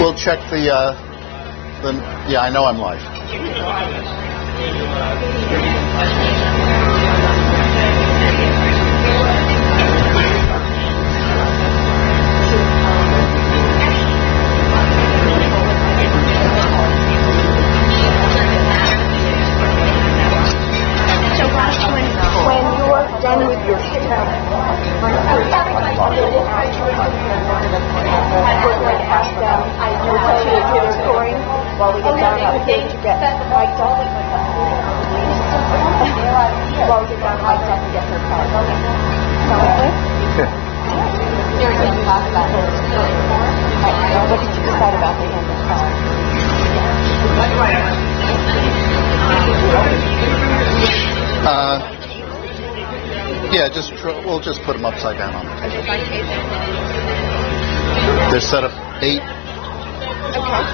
We'll check the yeah, I know I'm live. When you're done with your we're going to ask them to scoring while we get down up here to get mic'd up. While we get down mic'd up and get their cards. There's something to talk about. What did you decide about the end of Yeah, we'll just put them upside down on the table. They're set up 8. Okay.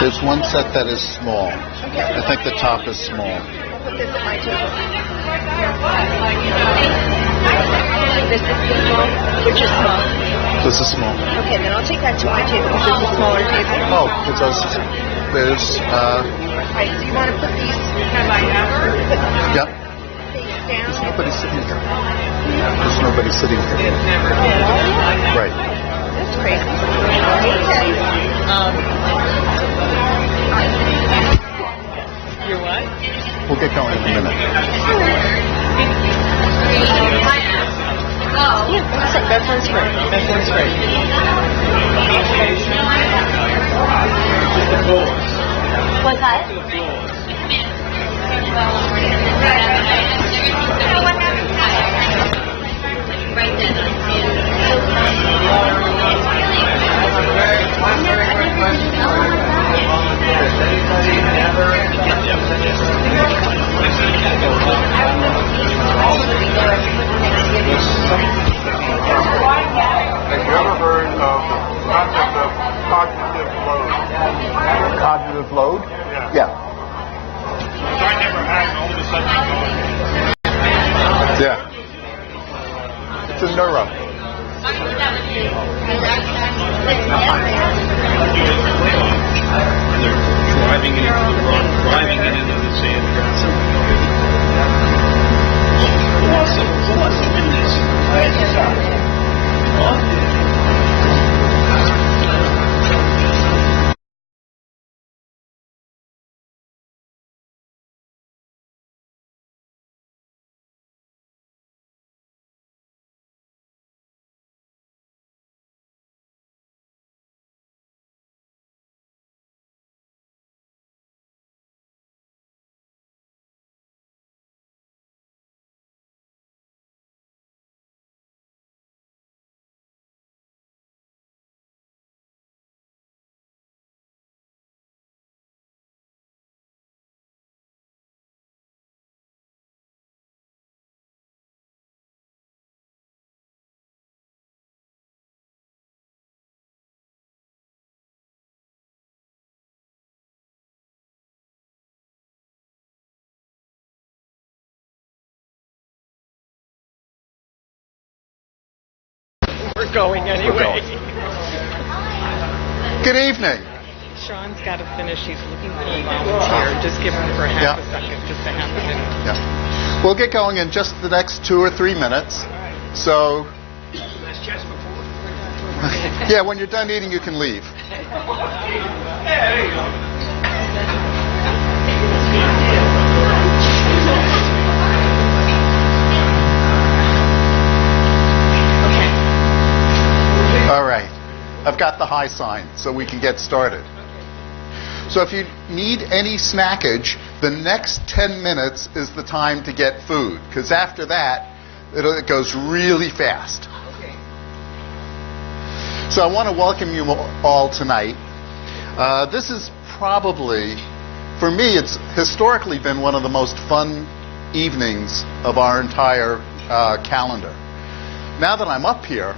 There's one set that is small. I think the top is small. I'll put this at my table. This is small, which is small. This is small. Okay, then I'll take that to my table because it's a smaller table. Oh, because there's Right, so you want to put these yep. things down? There's nobody sitting here. There's nobody sitting here. Right. That's crazy. You're what? We'll get going in a minute. That sounds great. That sounds great. What's that? Have you ever heard of the concept of cognitive load? Cognitive load? Yeah. Yeah. I never had, all of a sudden I'm going. Yeah. It's a neuro. Driving it into the rock, driving it into the sand. What's in this? We're going anyway. Good evening. Sean's got to finish. He's looking for a volunteer. Just give him for half a second, just a half a minute. Yeah. We'll get going in just the next 2 or 3 minutes. So, yeah, when you're done eating, you can leave. All right. I've got the high sign, so we can get started. So if you need any snackage, the next 10 minutes is the time to get food, because after that, it goes really fast. Okay. So I want to welcome you all tonight. This is probably, for me, it's historically been one of the most fun evenings of our entire calendar. Now that I'm up here,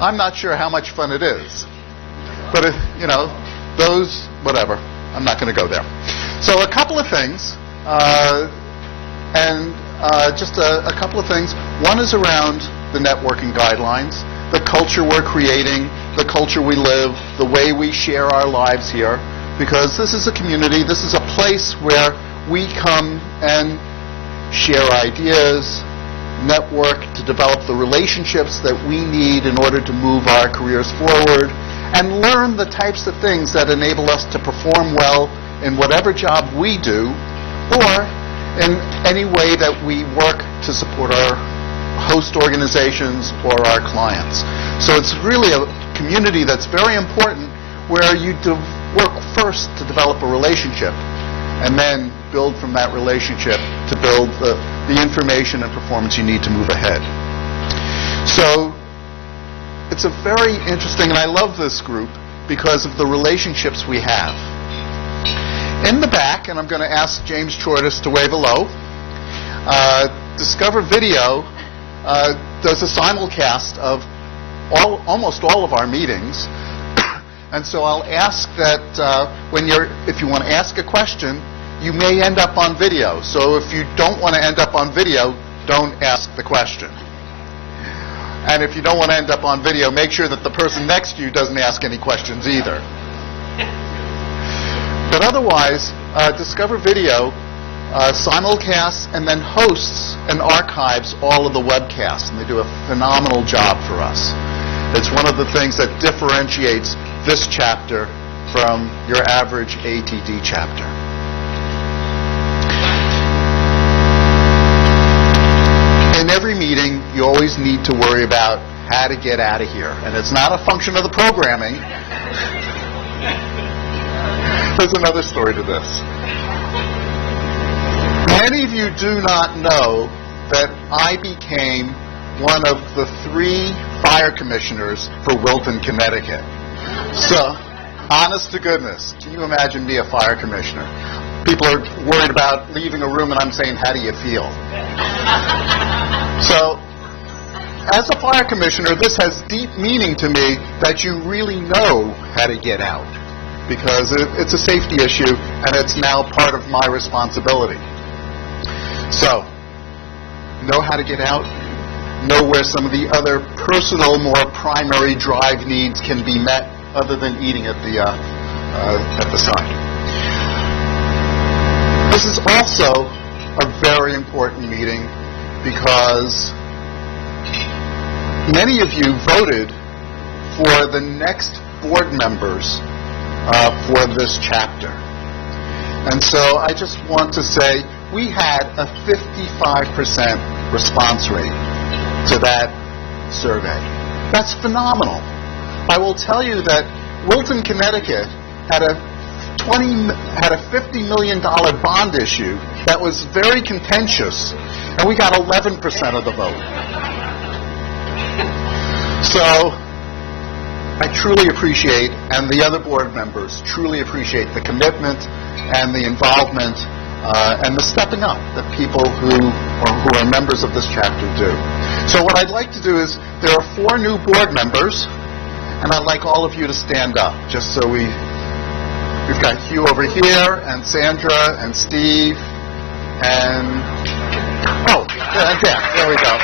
I'm not sure how much fun it is. But, whatever. I'm not going to go there. So a couple of things. And just a couple of things. One is around the networking guidelines, the culture we're creating, the culture we live, the way we share our lives here, because this is a community, this is a place where we come and share ideas, network to develop the relationships that we need in order to move our careers forward, and learn the types of things that enable us to perform well in whatever job we do, or in any way that we work to support our host organizations or our clients. So it's really a community that's very important, where you work first to develop a relationship and then build from that relationship to build the information and performance you need to move ahead. So it's a very interesting, and I love this group because of the relationships we have. In the back, and I'm going to ask James Chortis to wave hello, Discover Video does a simulcast of almost all of our meetings. And so I'll ask that if you want to ask a question, you may end up on video. So if you don't want to end up on video, don't ask the question. And if you don't want to end up on video, make sure that the person next to you doesn't ask any questions either. But otherwise, Discover Video simulcasts and then hosts and archives all of the webcasts, and they do a phenomenal job for us. It's one of the things that differentiates this chapter from your average ATD chapter. In every meeting, you always need to worry about how to get out of here. And it's not a function of the programming. There's another story to this. Many of you do not know that I became one of the 3 fire commissioners for Wilton, Connecticut. So, honest to goodness, can you imagine me a fire commissioner? People are worried about leaving a room and I'm saying, how do you feel? So, as a fire commissioner, this has deep meaning to me that you really know how to get out, because it's a safety issue and it's now part of my responsibility. So, know how to get out, know where some of the other personal, more primary drive needs can be met other than eating at the side. This is also a very important meeting because many of you voted for the next board members for this chapter. And so I just want to say we had a 55% response rate to that survey. That's phenomenal. I will tell you that Wilton, Connecticut had a $50 million bond issue that was very contentious, and we got 11% of the vote. So I truly appreciate, and the other board members truly appreciate, the commitment and the involvement and the stepping up that people who are members of this chapter do. So what I'd like to do is, there are 4 new board members, and I'd like all of you to stand up, just so we've got Hugh over here, and Sandra, and Steve, and, yeah, there we go.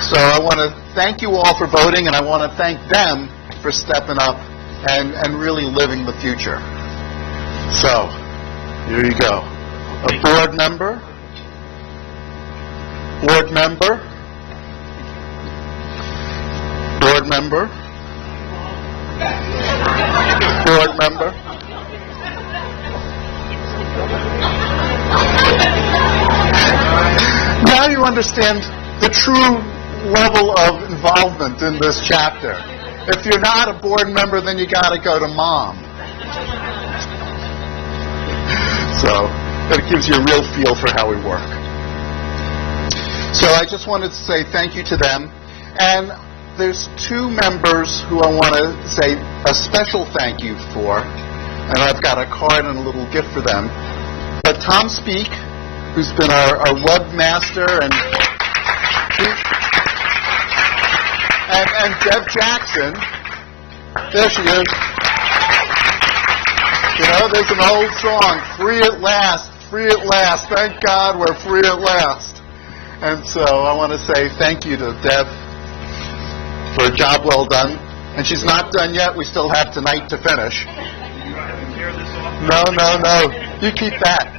So I want to thank you all for voting, and I want to thank them for stepping up and really living the future. So, here you go. A board member, board member, board member, board member. Now you understand the true level of involvement in this chapter. If you're not a board member, then you got to go to Mom. So it gives you a real feel for how we work. So I just wanted to say thank you to them. And there's 2 members who I want to say a special thank you for. And I've got a card and a little gift for them. But Tom Speak, who's been our webmaster, and Deb Jackson, there she is. You know, there's an old song, free at last, free at last. Thank God we're free at last. And so I want to say thank you to Deb for a job well done. And she's not done yet. We still have tonight to finish. No. You keep that.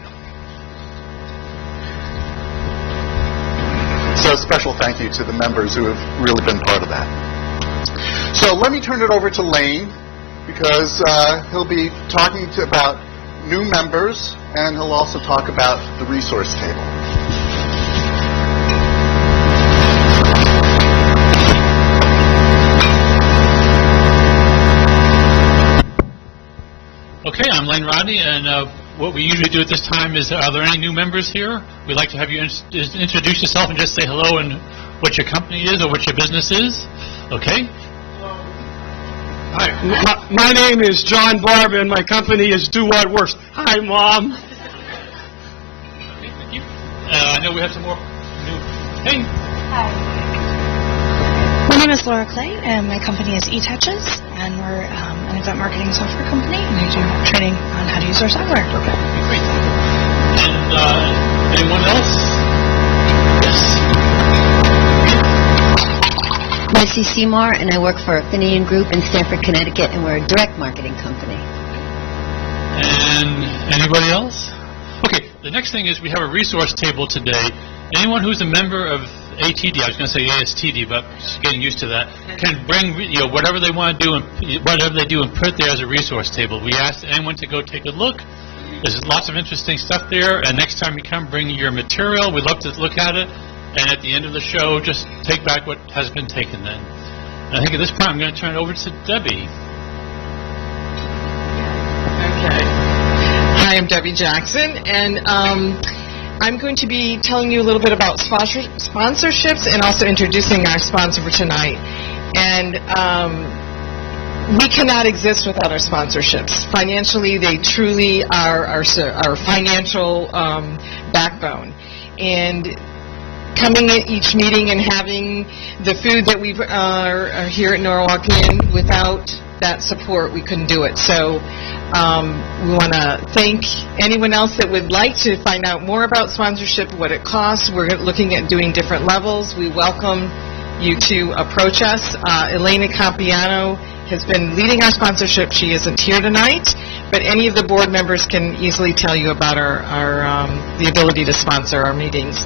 So a special thank you to the members who have really been part of that. So let me turn it over to Lane, because he'll be talking about new members, and he'll also talk about the resource table. Okay, I'm Lane Rodney, and what we usually do at this time is, are there any new members here? We'd like to have you introduce yourself and just say hello and what your company is or what your business is. Okay? Hi, my name is John Barber, and my company is Do What Works. Hi, Mom. Okay, thank you. I know we have some more new... Hey. Hi. My name is Laura Clay, and my company is eTouches, and we're an event marketing software company, and we do training on how to use our software. Okay, great. And anyone else? Yes. Marcy Seymour, and I work for Affinion Group in Stamford, Connecticut, and we're a direct marketing company. And anybody else? Okay, the next thing is we have a resource table today. Anyone who's a member of ATD, I was going to say ASTD, but just getting used to that, can bring whatever they want to do and whatever they do and put it there as a resource table. We asked anyone to go take a look. There's lots of interesting stuff there, and next time you come, bring your material. We'd love to look at it, and at the end of the show, just take back what has been taken then. And I think at this point, I'm going to turn it over to Debbie. Okay. Hi, I'm Debbie Jackson, and I'm going to be telling you a little bit about sponsorships and also introducing our sponsor for tonight. And we cannot exist without our sponsorships. Financially, they truly are our financial backbone. And coming at each meeting and having the food that we are here at Norwalk Inn, without that support, we couldn't do it. So we want to thank anyone else that would like to find out more about sponsorship, what it costs. We're looking at doing different levels. We welcome you to approach us. Elena Campiano has been leading our sponsorship. She isn't here tonight, but any of the board members can easily tell you about the ability to sponsor our meetings.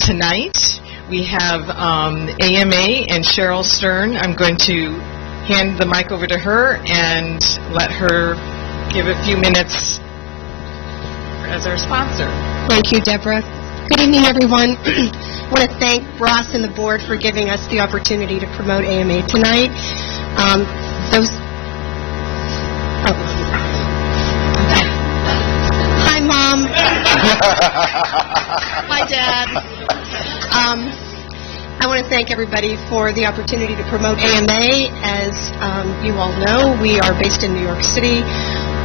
Tonight, we have AMA and Cheryl Stern. I'm going to hand the mic over to her and let her give a few minutes as our sponsor. Thank you, Deborah. Good evening, everyone. I want to thank Ross and the board for giving us the opportunity to promote AMA tonight. Hi, Mom. Hi, Dad. I want to thank everybody for the opportunity to promote AMA. As you all know, we are based in New York City.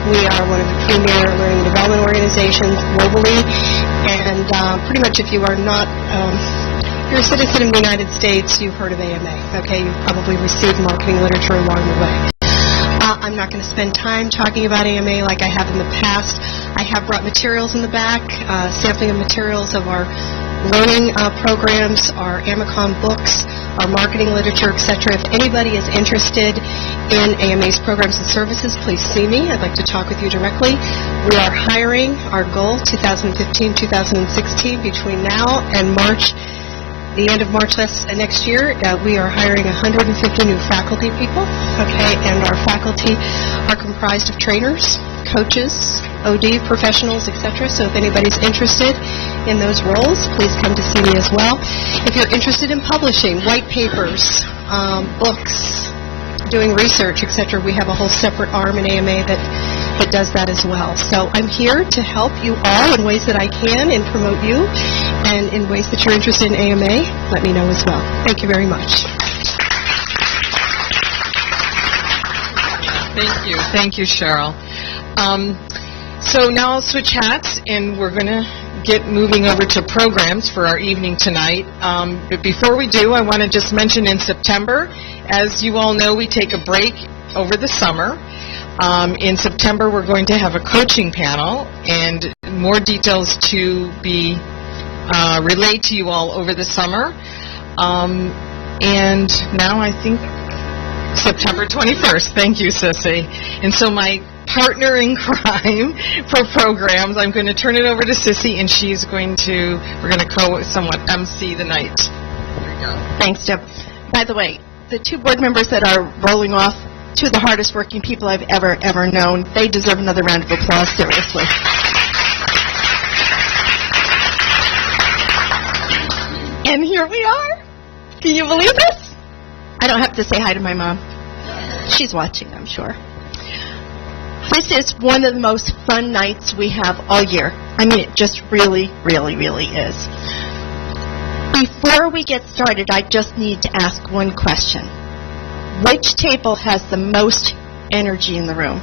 We are one of the premier learning and development organizations globally. And pretty much if you are not, if you're a citizen of the United States, you've heard of AMA. Okay, you've probably received marketing literature along the way. I'm not going to spend time talking about AMA like I have in the past. I have brought materials in the back, sampling of materials of our learning programs, our Amacom books, our marketing literature, etc. If anybody is interested in AMA's programs and services, please see me. I'd like to talk with you directly. We are hiring. Our goal, 2015-2016, between now and March, the end of March next year, we are hiring 150 new faculty people, okay, and our faculty are comprised of trainers, coaches, OD professionals, etc. So if anybody's interested in those roles, please come to see me as well. If you're interested in publishing, white papers, books, doing research, etc., we have a whole separate arm in AMA that does that as well. So I'm here to help you all in ways that I can and promote you, and in ways that you're interested in AMA, let me know as well. Thank you very much. Thank you, Cheryl. So now I'll switch hats, and we're going to get moving over to programs for our evening tonight. But before we do, I want to just mention in September, as you all know, we take a break over the summer. In September, we're going to have a coaching panel, and more details to be relayed to you all over the summer. And now I think September 21st. Thank you, Sissy. And so my partner in crime for programs, I'm going to turn it over to Sissy, and we're going to somewhat MC the night. There you go. Thanks, Deb. By the way, the two board members that are rolling off, two of the hardest working people I've ever known, they deserve another round of applause, seriously. And here we are. Can you believe this? I don't have to say hi to my mom. She's watching, I'm sure. This is one of the most fun nights we have all year. I mean, it just really, really, really is. Before we get started, I just need to ask one question. Which table has the most energy in the room?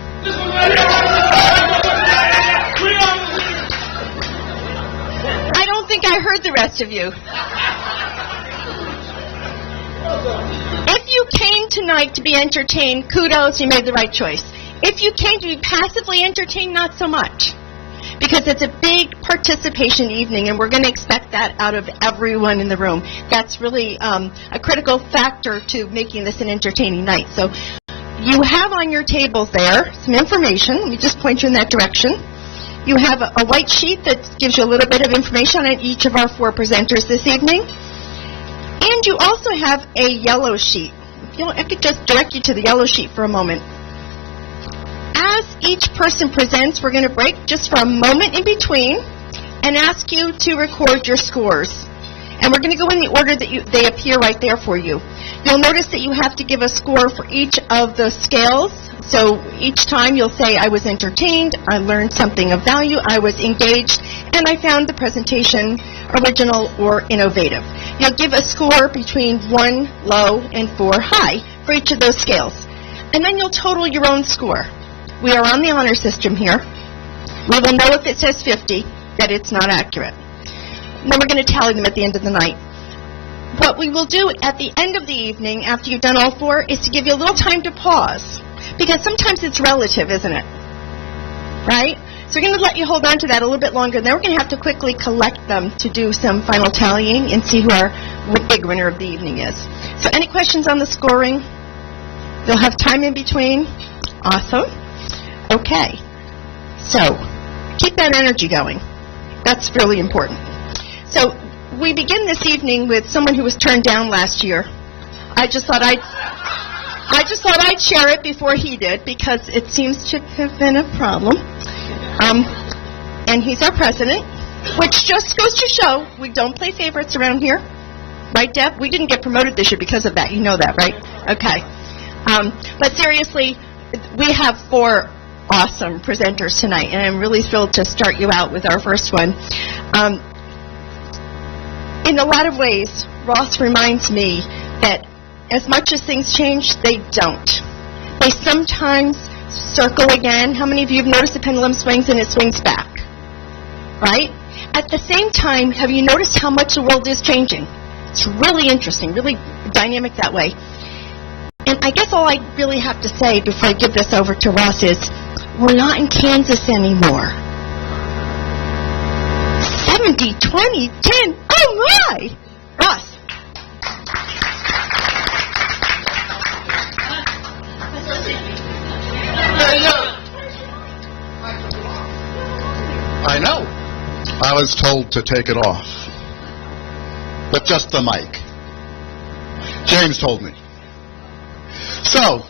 I don't think I heard the rest of you. If you came tonight to be entertained, kudos, you made the right choice. If you came to be passively entertained, not so much. Because it's a big participation evening, and we're going to expect that out of everyone in the room. That's really a critical factor to making this an entertaining night. So you have on your tables there some information. Let me just point you in that direction. You have a white sheet that gives you a little bit of information on each of our 4 presenters this evening. And you also have a yellow sheet. I could just direct you to the yellow sheet for a moment. As each person presents, we're going to break just for a moment in between and ask you to record your scores. And we're going to go in the order that they appear right there for you. You'll notice that you have to give a score for each of the scales. So each time you'll say, I was entertained, I learned something of value, I was engaged, and I found the presentation original or innovative. You'll give a score between 1 low and 4 high for each of those scales. And then you'll total your own score. We are on the honor system here. We will know if it says 50 that it's not accurate. And then we're going to tally them at the end of the night. What we will do at the end of the evening, after you've done all 4, is to give you a little time to pause. Because sometimes it's relative, isn't it? Right? So we're going to let you hold on to that a little bit longer. Then we're going to have to quickly collect them to do some final tallying and see who our big winner of the evening is. So any questions on the scoring? You'll have time in between. Awesome. Okay. So keep that energy going. That's really important. So we begin this evening with someone who was turned down last year. I just thought I'd share it before he did, because it seems to have been a problem. And he's our president, which just goes to show we don't play favorites around here. Right, Deb? We didn't get promoted this year because of that. You know that, right? Okay. But seriously, we have 4 awesome presenters tonight, and I'm really thrilled to start you out with our first one. In a lot of ways, Ross reminds me that as much as things change, they don't. They sometimes circle again. How many of you have noticed the pendulum swings and it swings back? Right? At the same time, have you noticed how much the world is changing? It's really interesting, really dynamic that way. And I guess all I really have to say before I give this over to Ross is, we're not in Kansas anymore. 70, 20, 10, oh my! Ross. I know. I was told to take it off. But just the mic. James told me. So,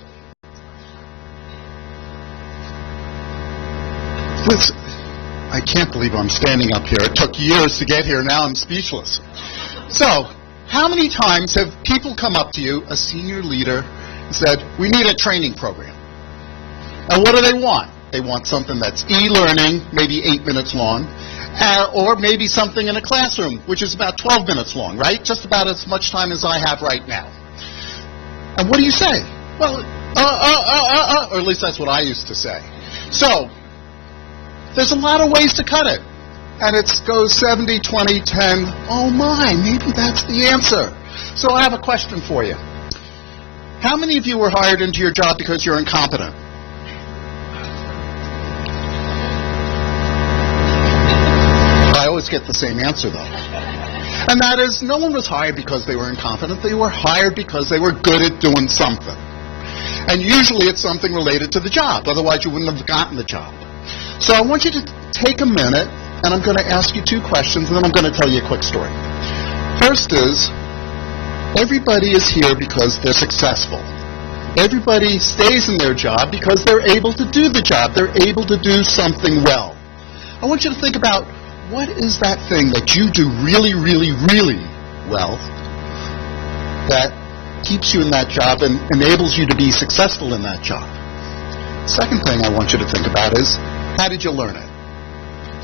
I can't believe I'm standing up here. It took years to get here. Now I'm speechless. So, how many times have people come up to you, a senior leader, and said, we need a training program? And what do they want? They want something that's e-learning, maybe 8 minutes long, or maybe something in a classroom, which is about 12 minutes long, right? Just about as much time as I have right now. And what do you say? Well, or at least that's what I used to say. So, there's a lot of ways to cut it. And it goes 70, 20, 10. Oh my, maybe that's the answer. So I have a question for you. How many of you were hired into your job because you're incompetent? get the same answer, though. And that is, no one was hired because they were incompetent. They were hired because they were good at doing something. And usually it's something related to the job. Otherwise, you wouldn't have gotten the job. So I want you to take a minute, and I'm going to ask you 2 questions, and then I'm going to tell you a quick story. First is, everybody is here because they're successful. Everybody stays in their job because they're able to do the job. They're able to do something well. I want you to think about, what is that thing that you do really, really, really well that keeps you in that job and enables you to be successful in that job? Second thing I want you to think about is, how did you learn it?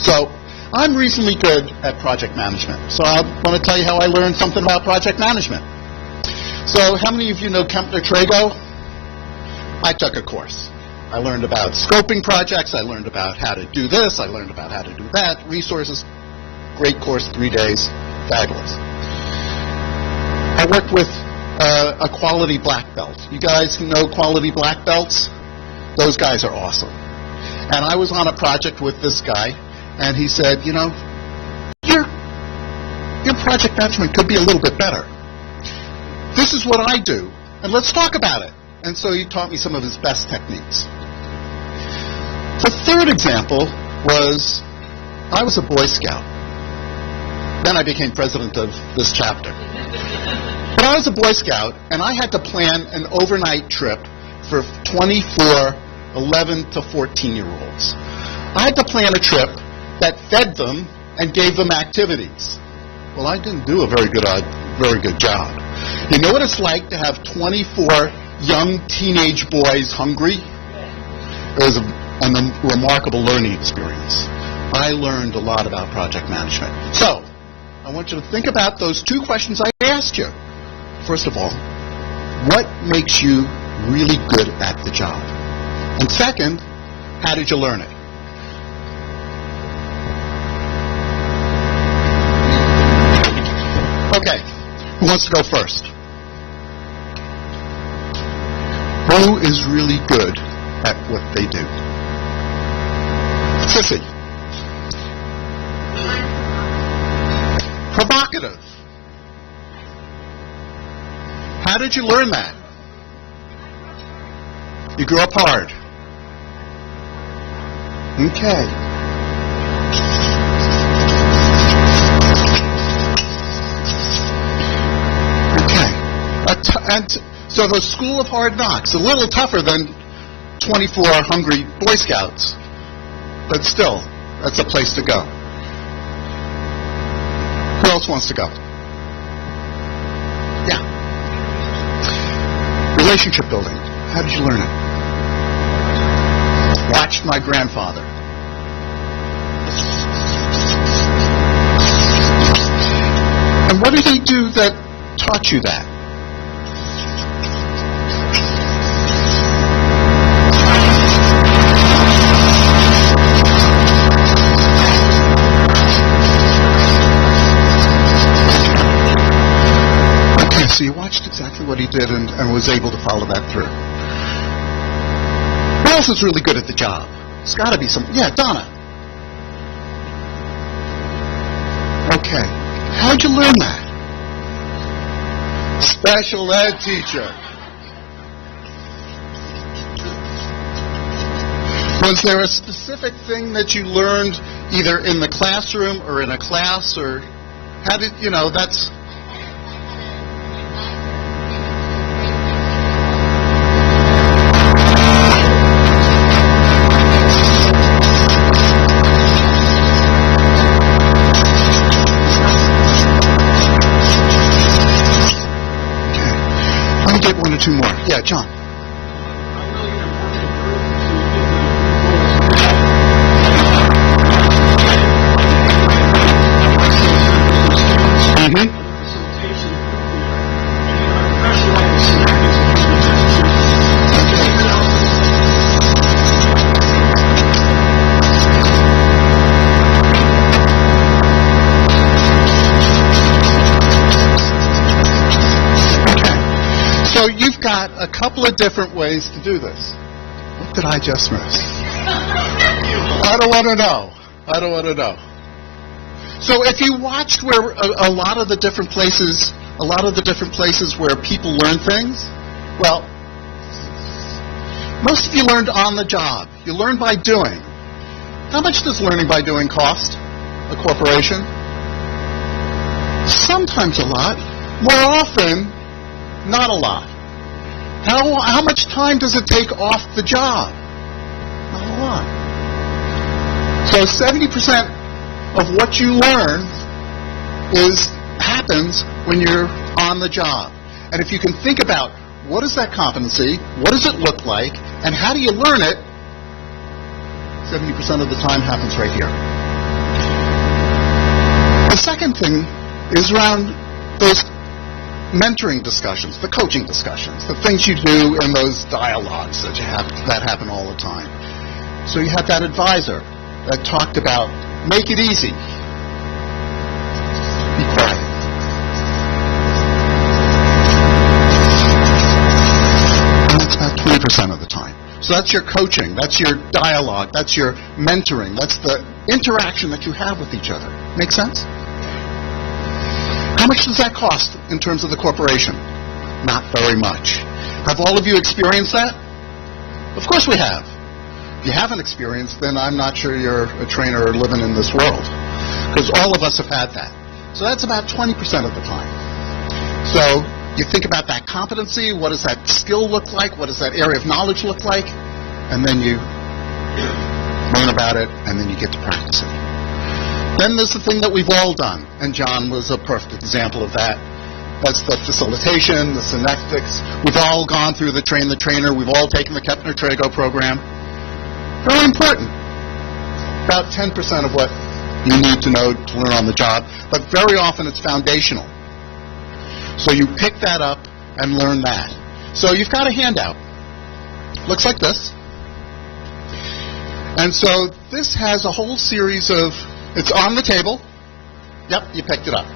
So, I'm reasonably good at project management. So I want to tell you how I learned something about project management. So how many of you know Kempner-Trago? I took a course. I learned about scoping projects. I learned about how to do this. I learned about how to do that. Resources. Great course, 3 days. Fabulous. I worked with a quality black belt. You guys know quality black belts? Those guys are awesome. And I was on a project with this guy, and he said, you know, your project management could be a little bit better. This is what I do, and let's talk about it. And so he taught me some of his best techniques. The third example was, I was a Boy Scout. Then I became president of this chapter. But I was a Boy Scout, and I had to plan an overnight trip for 24 11 to 14-year-olds. I had to plan a trip that fed them and gave them activities. Well, I didn't do a very good job. You know what it's like to have 24 young teenage boys hungry? It was a remarkable learning experience. I learned a lot about project management. So, I want you to think about those 2 questions I asked you. First of all, what makes you really good at the job? And second, how did you learn it? Okay, who wants to go first? Who is really good at what they do? Sissy. Provocative. How did you learn that? You grew up hard. Okay. And so the School of Hard Knocks, a little tougher than 24 hungry Boy Scouts, but still, that's a place to go. Who else wants to go? Yeah. Relationship building. How did you learn it? Watched my grandfather. And what did he do that taught you that? Okay, so you watched exactly what he did and was able to follow that through. Who else is really good at the job? It's got to be some... Yeah, Donna. Okay. How'd you learn that? Special ed teacher. Was there a specific thing that you learned either in the classroom or in a class, or how did, you know, that's... Two more. Yeah, John. So you've got a couple of different ways to do this. What did I just miss? I don't want to know. So if you watched where a lot of the different places where people learn things, well, most of you learned on the job. You learned by doing. How much does learning by doing cost a corporation? Sometimes a lot. More often, not a lot. How much time does it take off the job? Not a lot. So 70% of what you learn happens when you're on the job. And if you can think about what is that competency, what does it look like, and how do you learn it, 70% of the time happens right here. The second thing is around those mentoring discussions, the coaching discussions, the things you do in those dialogues that happen all the time. So you had that advisor that talked about make it easy. Be quiet. And that's about 20% of the time. So that's your coaching, that's your dialogue, that's your mentoring, that's the interaction that you have with each other. Make sense? How much does that cost in terms of the corporation? Not very much. Have all of you experienced that? Of course we have. If you haven't experienced, then I'm not sure you're a trainer or living in this world. Because all of us have had that. So that's about 20% of the time. So you think about that competency, what does that skill look like, what does that area of knowledge look like, and then you learn about it, and then you get to practice it. Then there's the thing that we've all done, and John was a perfect example of that. That's the facilitation, the synectics. We've all gone through the Train the Trainer. We've all taken the Kepner-Trago program. Very important. About 10% of what you need to know to learn on the job, but very often it's foundational. So you pick that up and learn that. So you've got a handout. Looks like this. And so this has a whole series of, it's on the table. Yep, you picked it up.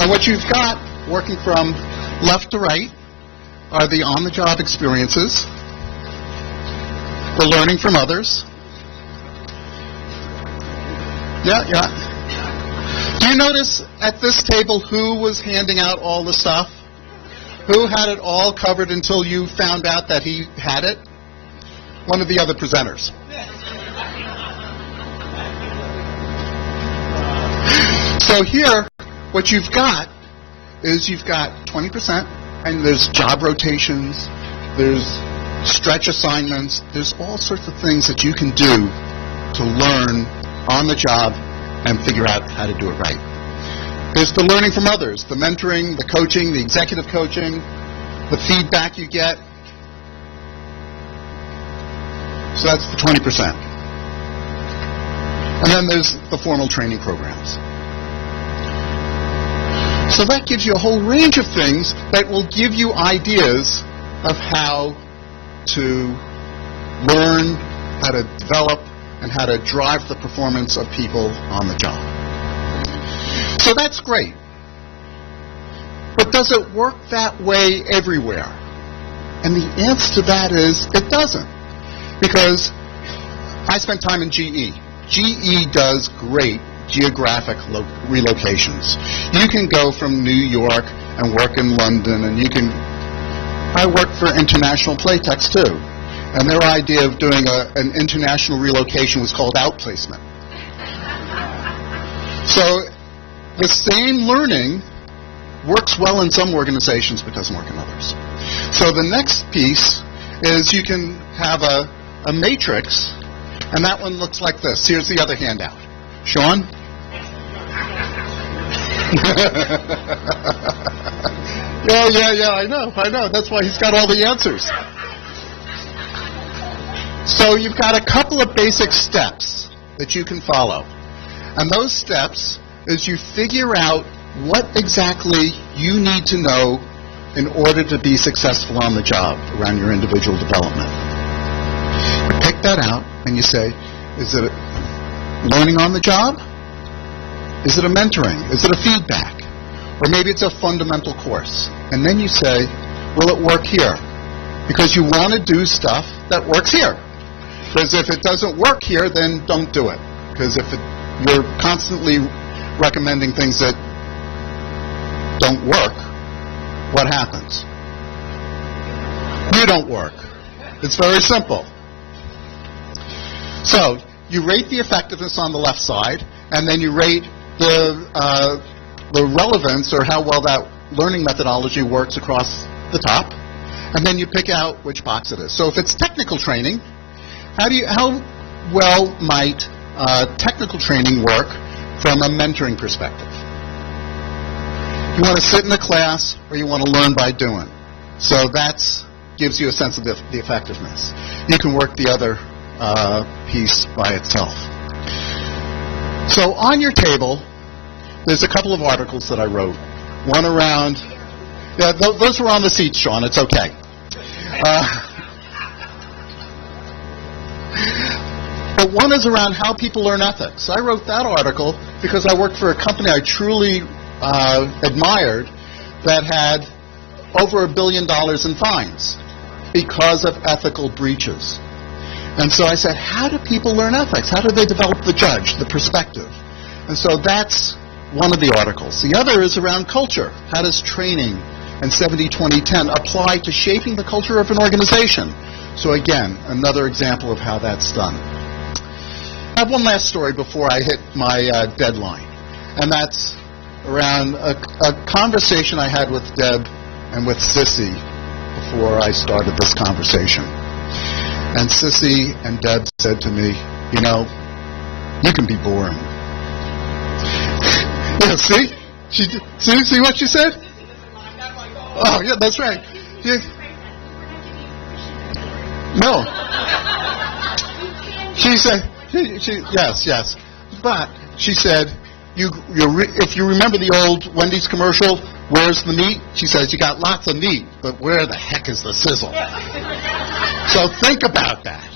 And what you've got, working from left to right, are the on-the-job experiences, the learning from others. Yeah. Do you notice at this table who was handing out all the stuff? Who had it all covered until you found out that he had it? One of the other presenters. So here, what you've got is you've got 20%, and there's job rotations, there's stretch assignments, there's all sorts of things that you can do to learn on the job and figure out how to do it right. There's the learning from others, the mentoring, the coaching, the executive coaching, the feedback you get. So that's the 20%. And then there's the formal training programs. So that gives you a whole range of things that will give you ideas of how to learn, how to develop, and how to drive the performance of people on the job. So that's great. But does it work that way everywhere? And the answer to that is it doesn't. Because I spent time in GE. GE does great geographic relocations. You can go from New York and work in London, and I worked for International Playtex too. And their idea of doing an international relocation was called outplacement. So the same learning works well in some organizations but doesn't work in others. So the next piece is you can have a matrix, and that one looks like this. Here's the other handout. Sean? Yeah, I know. That's why he's got all the answers. So you've got a couple of basic steps that you can follow. And those steps is you figure out what exactly you need to know in order to be successful on the job around your individual development. You pick that out and you say, is it learning on the job? Is it a mentoring? Is it a feedback? Or maybe it's a fundamental course. And then you say, will it work here? Because you want to do stuff that works here. Because if it doesn't work here, then don't do it. Because if it you're constantly recommending things that don't work, what happens? You don't work. It's very simple. So you rate the effectiveness on the left side, and then you rate the relevance or how well that learning methodology works across the top, and then you pick out which box it is. So if it's technical training, how well might technical training work from a mentoring perspective? You want to sit in a class, or you want to learn by doing? So that gives you a sense of the effectiveness. You can work the other piece by itself. So on your table, there's a couple of articles that I wrote. One around, those were on the seats, Sean, it's okay. But one is around how people learn ethics. I wrote that article because I worked for a company I truly admired that had over $1 billion in fines because of ethical breaches. And so I said, how do people learn ethics? How do they develop the judge, the perspective? And so that's one of the articles. The other is around culture. How does training and 70-20-10 apply to shaping the culture of an organization? So again, another example of how that's done. I have one last story before I hit my deadline, and that's around a conversation I had with Deb and with Sissy before I started this conversation. And Sissy and Deb said to me, you know, you can be boring. Yeah, see? See what she said? Oh, yeah, that's right. Yeah. No. She said, yes. But she said, if you remember the old Wendy's commercial, where's the meat? She says, you got lots of meat, but where the heck is the sizzle? So think about that.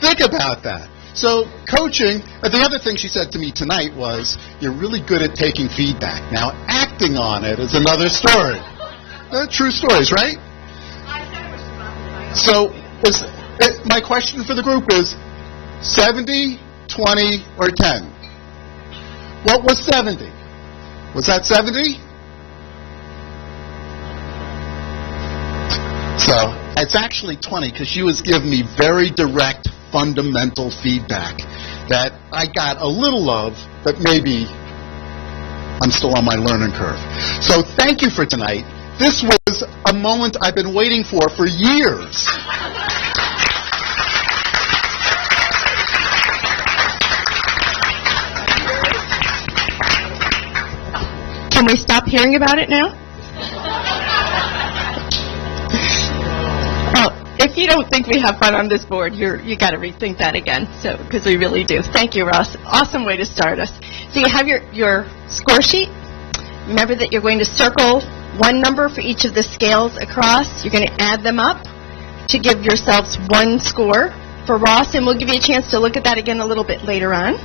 Think about that. So coaching, the other thing she said to me tonight was, you're really good at taking feedback. Now, acting on it is another story. True stories, right? So my question for the group is 70, 20, or 10? What was 70? Was that 70? So it's actually 20 because she was giving me very direct, fundamental feedback that I got a little of, but maybe I'm still on my learning curve. So thank you for tonight. This was a moment I've been waiting for years. Can we stop hearing about it now? Well, if you don't think we have fun on this board, you got to rethink that again. So, because we really do. Thank you, Ross. Awesome way to start us. So you have your score sheet. Remember that you're going to circle one number for each of the scales across. You're going to add them up to give yourselves one score for Ross, and we'll give you a chance to look at that again a little bit later on.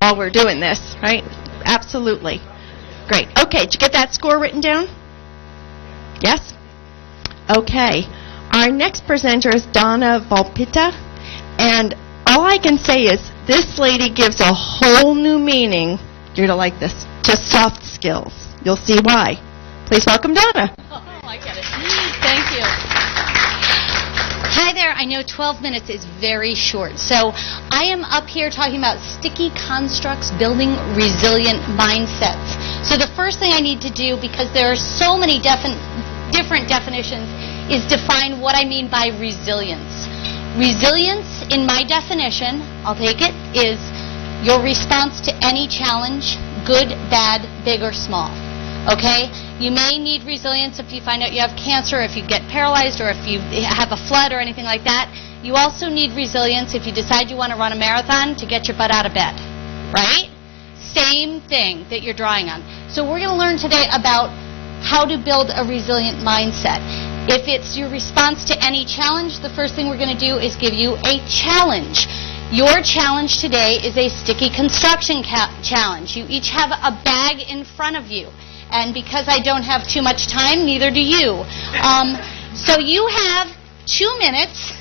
While we're doing this, right? Absolutely. Great. Okay, did you get that score written down? Yes? Okay. Our next presenter is Donna Volpitta, and all I can say is this lady gives a whole new meaning, you're to like this, to soft skills. You'll see why. Please welcome Donna. Oh, I get it. Thank you. Hi there. I know 12 minutes is very short, so I am up here talking about sticky constructs, building resilient mindsets. So the first thing I need to do, because there are so many different definitions, is define what I mean by resilience. Resilience, in my definition, I'll take it, is your response to any challenge, good, bad, big, or small. Okay? You may need resilience if you find out you have cancer, if you get paralyzed, or if you have a flood or anything like that. You also need resilience if you decide you want to run a marathon to get your butt out of bed. Right? Same thing that you're drawing on. So we're going to learn today about how to build a resilient mindset. If it's your response to any challenge, the first thing we're going to do is give you a challenge. Your challenge today is a sticky construction challenge. You each have a bag in front of you. And because I don't have too much time, neither do you. So you have 2 minutes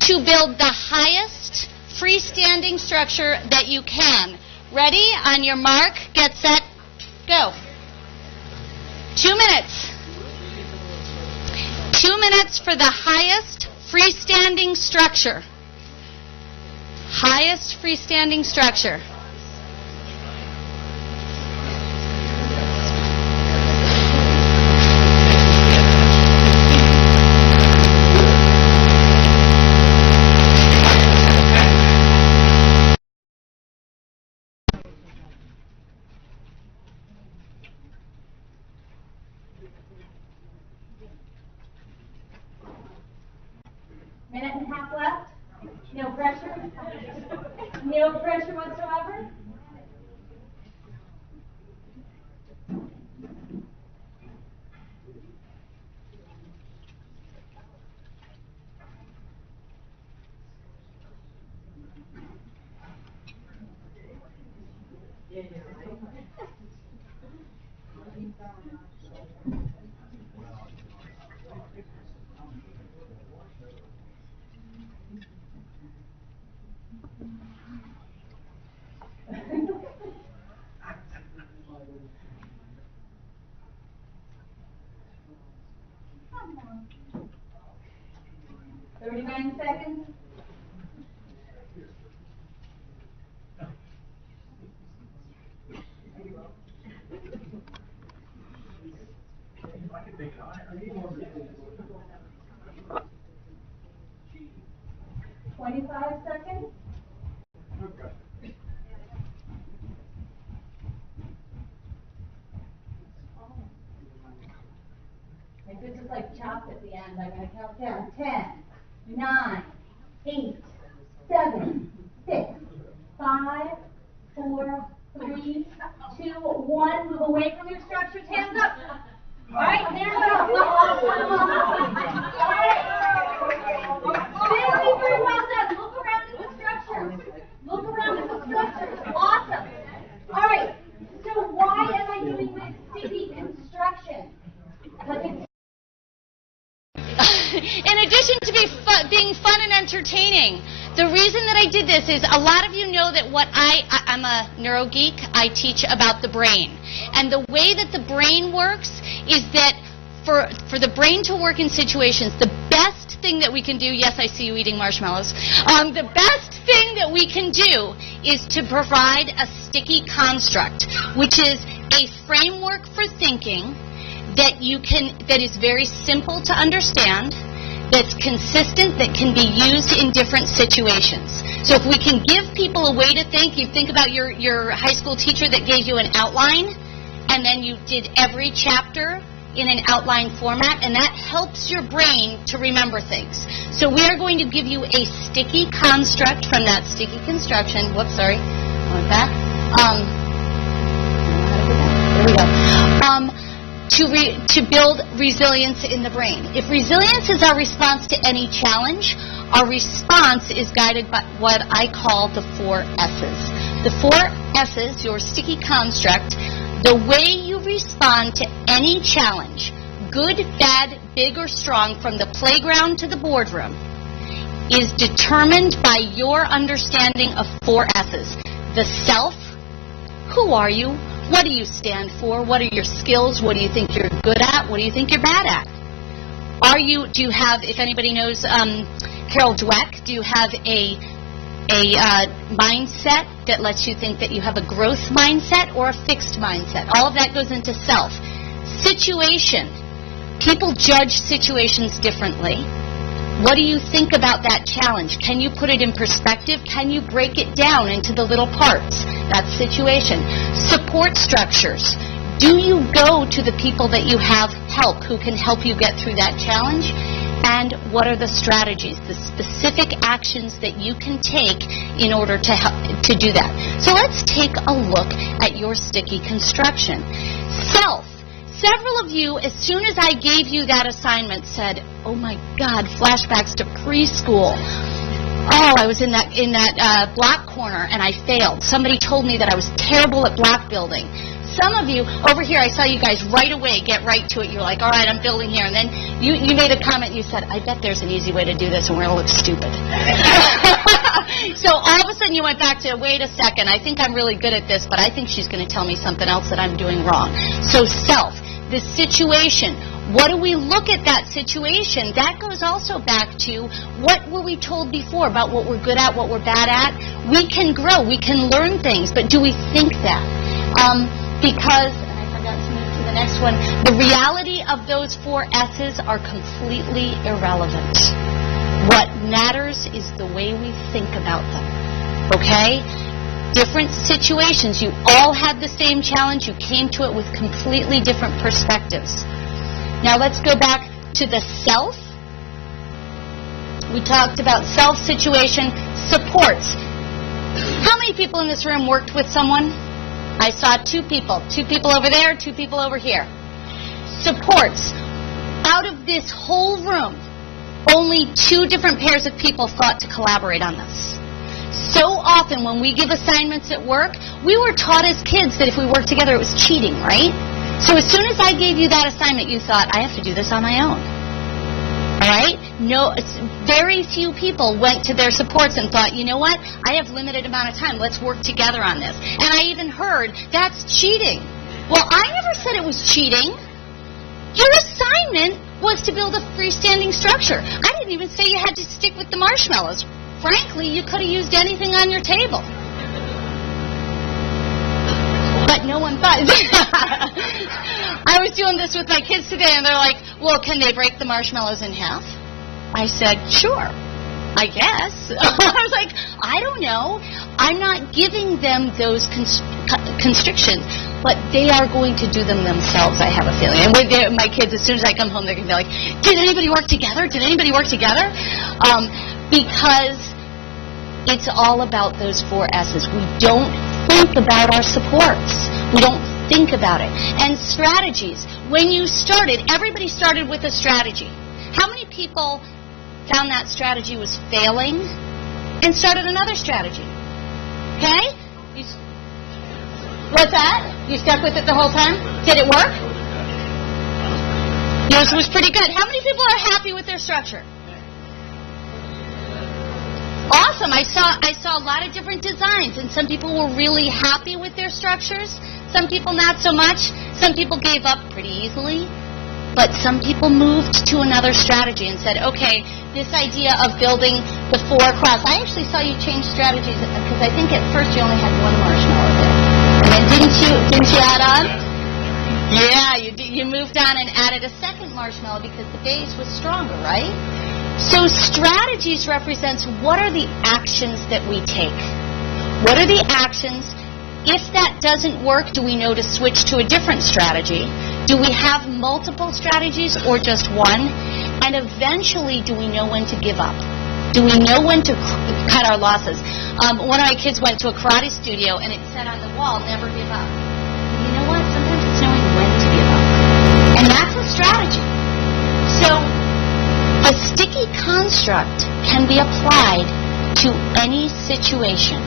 to build the highest freestanding structure that you can. Ready? On your mark, get set, go. 2 minutes. 2 minutes for the highest freestanding structure. Highest freestanding structure. Minute and a half left. No pressure. No pressure whatsoever. Come on. 39 seconds.25 seconds. If this is like chopped at the end, I'm going to count down. 10, 9, 8, 7, 6, 5, 4, 3, 2, 1. Move away from your structures. Hands up. All right, hands up. All right. Very, very well done. Look around at the structure. Look around at the structure. Awesome. All right. So why am I doing this sticky construction? Because it's in addition to being fun and entertaining, the reason that I did this is a lot of you know that I'm a neuro geek. I teach about the brain. And the way that the brain works is that for the brain to work in situations, the best thing that we can do, yes, I see you eating marshmallows, the best thing that we can do is to provide a sticky construct, which is a framework for thinking that is very simple to understand, that's consistent, that can be used in different situations. So if we can give people a way to think, you think about your high school teacher that gave you an outline, and then you did every chapter in an outline format, and that helps your brain to remember things. So we are going to give you a sticky construct from that sticky construction. Whoops, sorry. Like that. There we go. To build resilience in the brain. If resilience is our response to any challenge, our response is guided by what I call the 4 S's. The 4 S's, your sticky construct, The way you respond to any challenge, good, bad, big, or strong, from the playground to the boardroom, is determined by your understanding of 4 S's. The self, who are you? What do you stand for? What are your skills? What do you think you're good at? What do you think you're bad at? Do you have, if anybody knows Carol Dweck, do you have a mindset that lets you think that you have a growth mindset or a fixed mindset? All of that goes into self. Situation. People judge situations differently. What do you think about that challenge? Can you put it in perspective? Can you break it down into the little parts? That's situation. Support structures. Do you go to the people that you have help who can help you get through that challenge? And what are the strategies, the specific actions that you can take in order to help to do that? So let's take a look at your sticky construction. Self. Several of you, as soon as I gave you that assignment, said, "Oh my God, flashbacks to preschool. Oh, I was in that block corner and I failed. Somebody told me that I was terrible at block building." Some of you, over here, I saw you guys right away get right to it. You're like, all right, I'm building here. And then you made a comment. You said, "I bet there's an easy way to do this and we're going to look stupid." So all of a sudden you went back to, wait a second, I think I'm really good at this, but I think she's going to tell me something else that I'm doing wrong. So self, the situation. What do we look at that situation? That goes also back to what were we told before about what we're good at, what we're bad at. We can grow, we can learn things, but do we think that? Because, and I forgot to move to the next one, the reality of those 4 S's are completely irrelevant. What matters is the way we think about them, okay? Different situations. You all had the same challenge. You came to it with completely different perspectives. Now let's go back to the self. We talked about self, situation, supports. How many people in this room worked with someone? I saw 2 people. 2 people over there, 2 people over here. Supports. Out of this whole room, only 2 different pairs of people thought to collaborate on this. So often when we give assignments at work, we were taught as kids that if we worked together it was cheating, right? So as soon as I gave you that assignment, you thought, I have to do this on my own. All right? No, very few people went to their supports and thought, you know what? I have limited amount of time. Let's work together on this. And I even heard, that's cheating. Well, I never said it was cheating. Your assignment was to build a freestanding structure. I didn't even say you had to stick with the marshmallows. Frankly, you could have used anything on your table. But no one thought. I was doing this with my kids today, and they're like, well, can they break the marshmallows in half? I said, sure, I guess. I was like, I don't know. I'm not giving them those constrictions, but they are going to do them themselves, I have a feeling. And with my kids, as soon as I come home, they're going to be like, did anybody work together? Did anybody work together? Because it's all about those 4 S's. We don't think about our supports. We don't think about it. And strategies. When you started, everybody started with a strategy. How many people found that strategy was failing and started another strategy? Okay? What's that? You stuck with it the whole time? Did it work? Yours was pretty good. How many people are happy with their structure? Awesome. I saw a lot of different designs, and some people were really happy with their structures. Some people not so much. Some people gave up pretty easily. But some people moved to another strategy and said, okay, this idea of building the 4 across. I actually saw you change strategies because I think at first you only had 1 marshmallow there. And then didn't you add on? Yeah, you moved on and added a second marshmallow because the base was stronger, right? So strategies represents what are the actions that we take. What are the actions? If that doesn't work, do we know to switch to a different strategy? Do we have multiple strategies or just one? And eventually, do we know when to give up? Do we know when to cut our losses? One of my kids went to a karate studio, and it said on the wall, never give up. You know what? Sometimes it's knowing when to give up. And that's a strategy. So a sticky construct can be applied to any situation,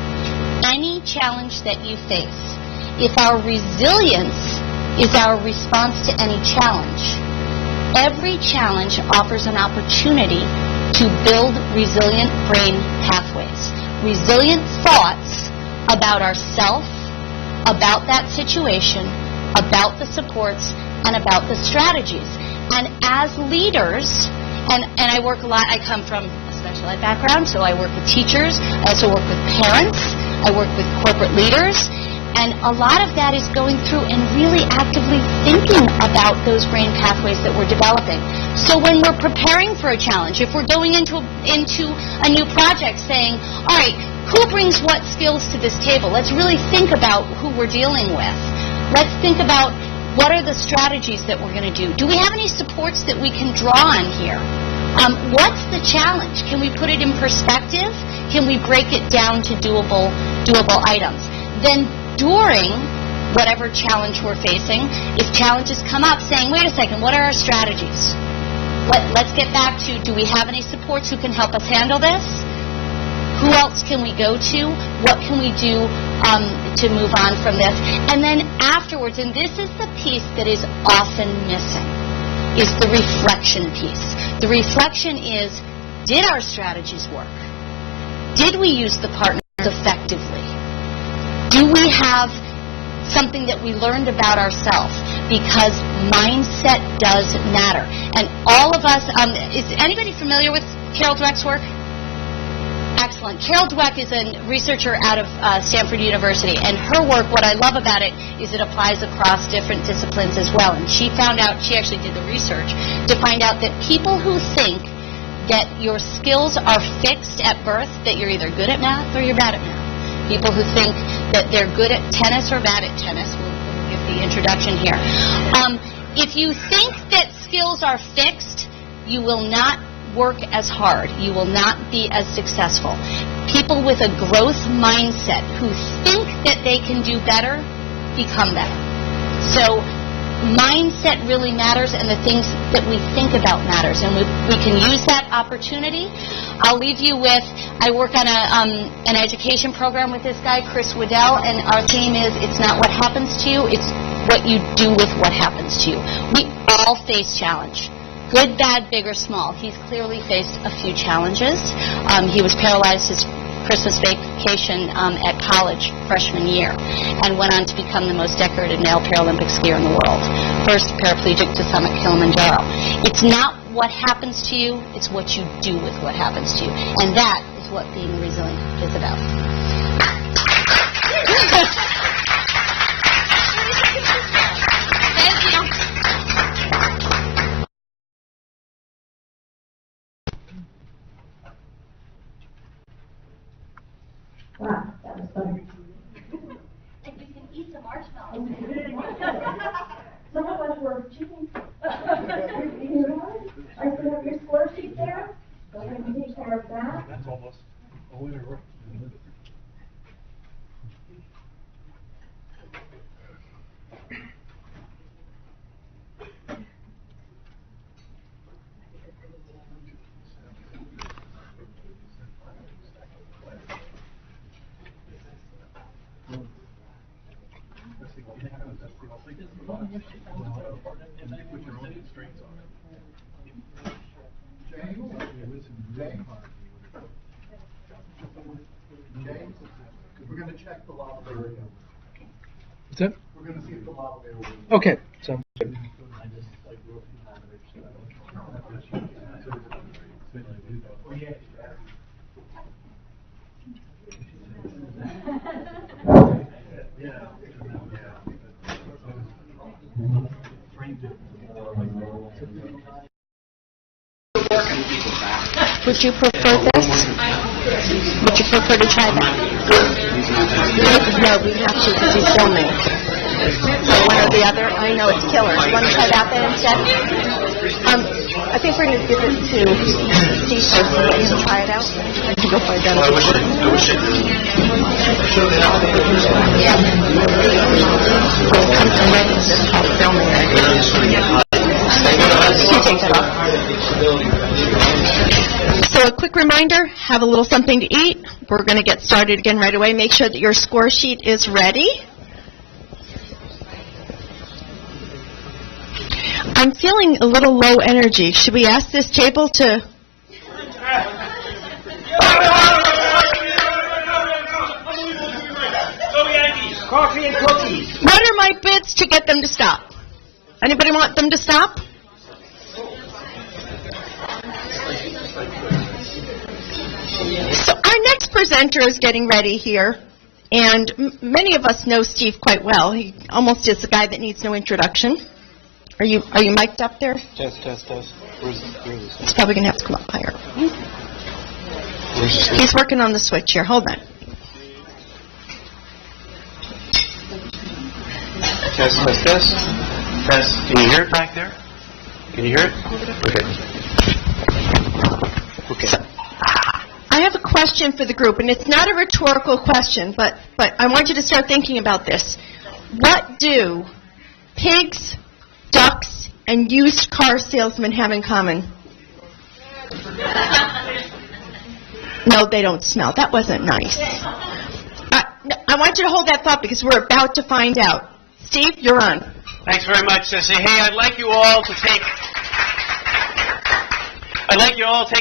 any challenge that you face. if our resilience is our response to any challenge, every challenge offers an opportunity to build resilient brain pathways, resilient thoughts about ourself, about that situation, about the supports, and about the strategies. And as leaders, and I work a lot, I come from a special ed background, so I work with teachers, I also work with parents, I work with corporate leaders, and a lot of that is going through and really actively thinking about those brain pathways that we're developing. So when we're preparing for a challenge, if we're going into a new project saying, all right, who brings what skills to this table? Let's really think about who we're dealing with. Let's think about what are the strategies that we're going to do. Do we have any supports that we can draw on here? What's the challenge? Can we put it in perspective? Can we break it down to doable items? Then during whatever challenge we're facing, if challenges come up, saying, wait a second, what are our strategies? Let's get back to, do we have any supports who can help us handle this? Who else can we go to? What can we do to move on from this? And then afterwards, and this is the piece that is often missing, is the reflection piece. The reflection is, did our strategies work? Did we use the partners effectively? Do we have something that we learned about ourselves? Because mindset does matter. And all of us, is anybody familiar with Carol Dweck's work? Excellent. Carol Dweck is a researcher out of Stanford University, and her work, what I love about it, is it applies across different disciplines as well. And she found out, she actually did the research, to find out that people who think that your skills are fixed at birth, that you're either good at math or you're bad at math. People who think that they're good at tennis or bad at tennis, we'll give the introduction here. If you think that skills are fixed, you will not work as hard. You will not be as successful. People with a growth mindset who think that they can do better become better. So mindset really matters, and the things that we think about matters, and we can use that opportunity. I'll leave you with, I work on an education program with this guy, Chris Waddell, and our theme is, it's not what happens to you, it's what you do with what happens to you. We all face challenge. Good, bad, big, or small. He's clearly faced a few challenges. He was paralyzed his Christmas vacation at college freshman year and went on to become the most decorated male Paralympic skier in the world. First paraplegic to summit Kilimanjaro. It's not what happens to you, it's what you do with what happens to you. And that is what being resilient is about. Thank you. Wow, that was fun. And you can eat the marshmallows. Some of us were cheating. I still have your score sheet there. Go ahead and take care of that. That's almost all we were. James, we're going to check the lavalier. What's that? We're going to see if the lavalier will. Okay, sounds good. Would you prefer this? Would you prefer to try that? No, we have to because he's filming. So one or the other. I know it's killer. You want to try that then instead? I think we're going to give it to Steve first and let him try it out. I can go find out. Yeah. So come from right into this top filming. You can take that off. So a quick reminder, have a little something to eat. We're going to get started again right away. Make sure that your score sheet is ready. I'm feeling a little low energy. Should we ask this table to... Coffee and cookies. What are my bids to get them to stop? Anybody want them to stop? So our next presenter is getting ready here, and many of us know Steve quite well. He almost is the guy that needs no introduction. Are you mic'd up there? Test. Where's this? It's probably going to have to come up higher. He's working on the switch here. Hold on. Test. Can you hear it back there? Can you hear it? Okay. So, I have a question for the group, and it's not a rhetorical question, but I want you to start thinking about this. What do pigs, ducks, and used car salesmen have in common? No, they don't smell. That wasn't nice. I want you to hold that thought because we're about to find out. Steve, you're on. Thanks very much, Sissy. Hey, I'd like you all to take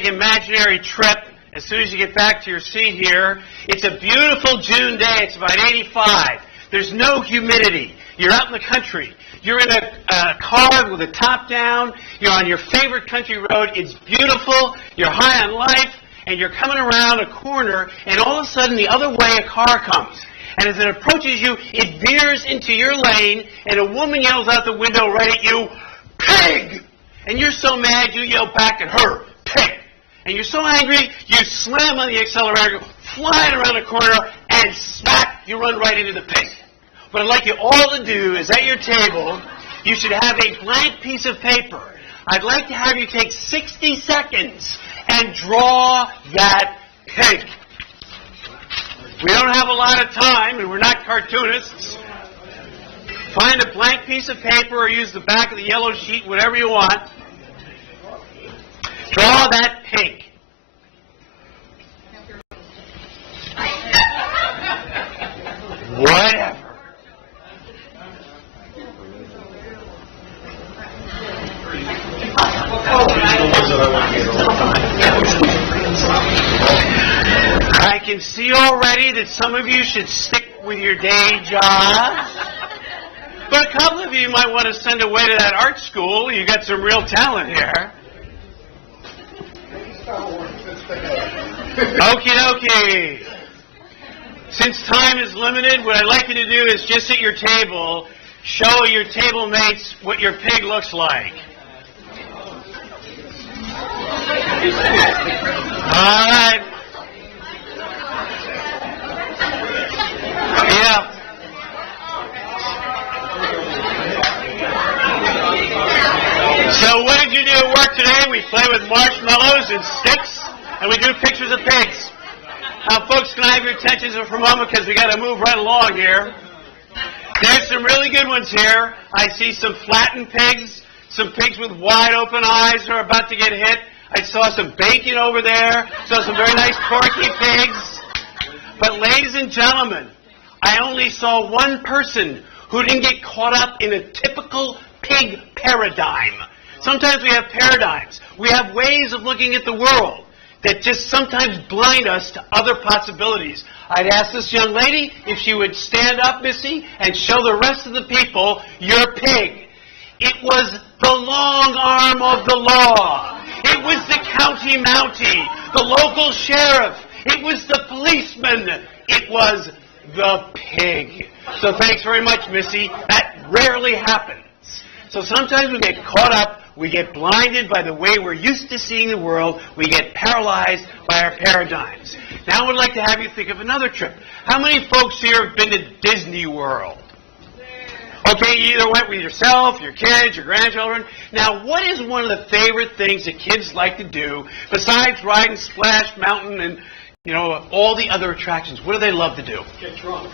an imaginary trip as soon as you get back to your seat here. It's a beautiful June day. It's about 85. There's no humidity. You're out in the country. You're in a car with the top down. You're on your favorite country road. It's beautiful. You're high on life, and you're coming around a corner, and all of a sudden the other way a car comes. And as it approaches you, it veers into your lane, and a woman yells out the window right at you, "Pig!" And you're so mad, you yell back at her, "Pig!" And you're so angry, you slam on the accelerator, go flying around the corner, and smack, you run right into the pig. What I'd like you all to do is at your table, you should have a blank piece of paper. I'd like to have you take 60 seconds and draw that pig. We don't have a lot of time, and we're not cartoonists. Find a blank piece of paper or use the back of the yellow sheet, whatever you want. Draw that pig. Whatever. I can see already that some of you should stick with your day jobs. But a couple of you might want to send away to that art school. You got some real talent here. Okie dokie. Since time is limited, what I'd like you to do is just at your table, show your table mates what your pig looks like. All right. Yeah. So what did you do at work today? We play with marshmallows and sticks, and we do pictures of pigs. Now, folks, can I have your attention for a moment because we got to move right along here. There's some really good ones here. I see some flattened pigs, some pigs with wide open eyes who are about to get hit. I saw some bacon over there. Saw some very nice porky pigs. But ladies and gentlemen, I only saw one person who didn't get caught up in a typical pig paradigm. Sometimes we have paradigms. We have ways of looking at the world that just sometimes blind us to other possibilities. I'd ask this young lady if she would stand up, Missy, and show the rest of the people your pig. It was the long arm of the law. It was the county mountie, the local sheriff. It was the policeman. It was the pig. So thanks very much, Missy. That rarely happens. So sometimes we get caught up, we get blinded by the way we're used to seeing the world, we get paralyzed by our paradigms. Now I would like to have you think of another trip. How many folks here have been to Disney World? Okay, you either went with yourself, your kids, your grandchildren. Now, what is one of the favorite things that kids like to do besides riding Splash Mountain and, you know, all the other attractions? What do they love to do? Get drunk.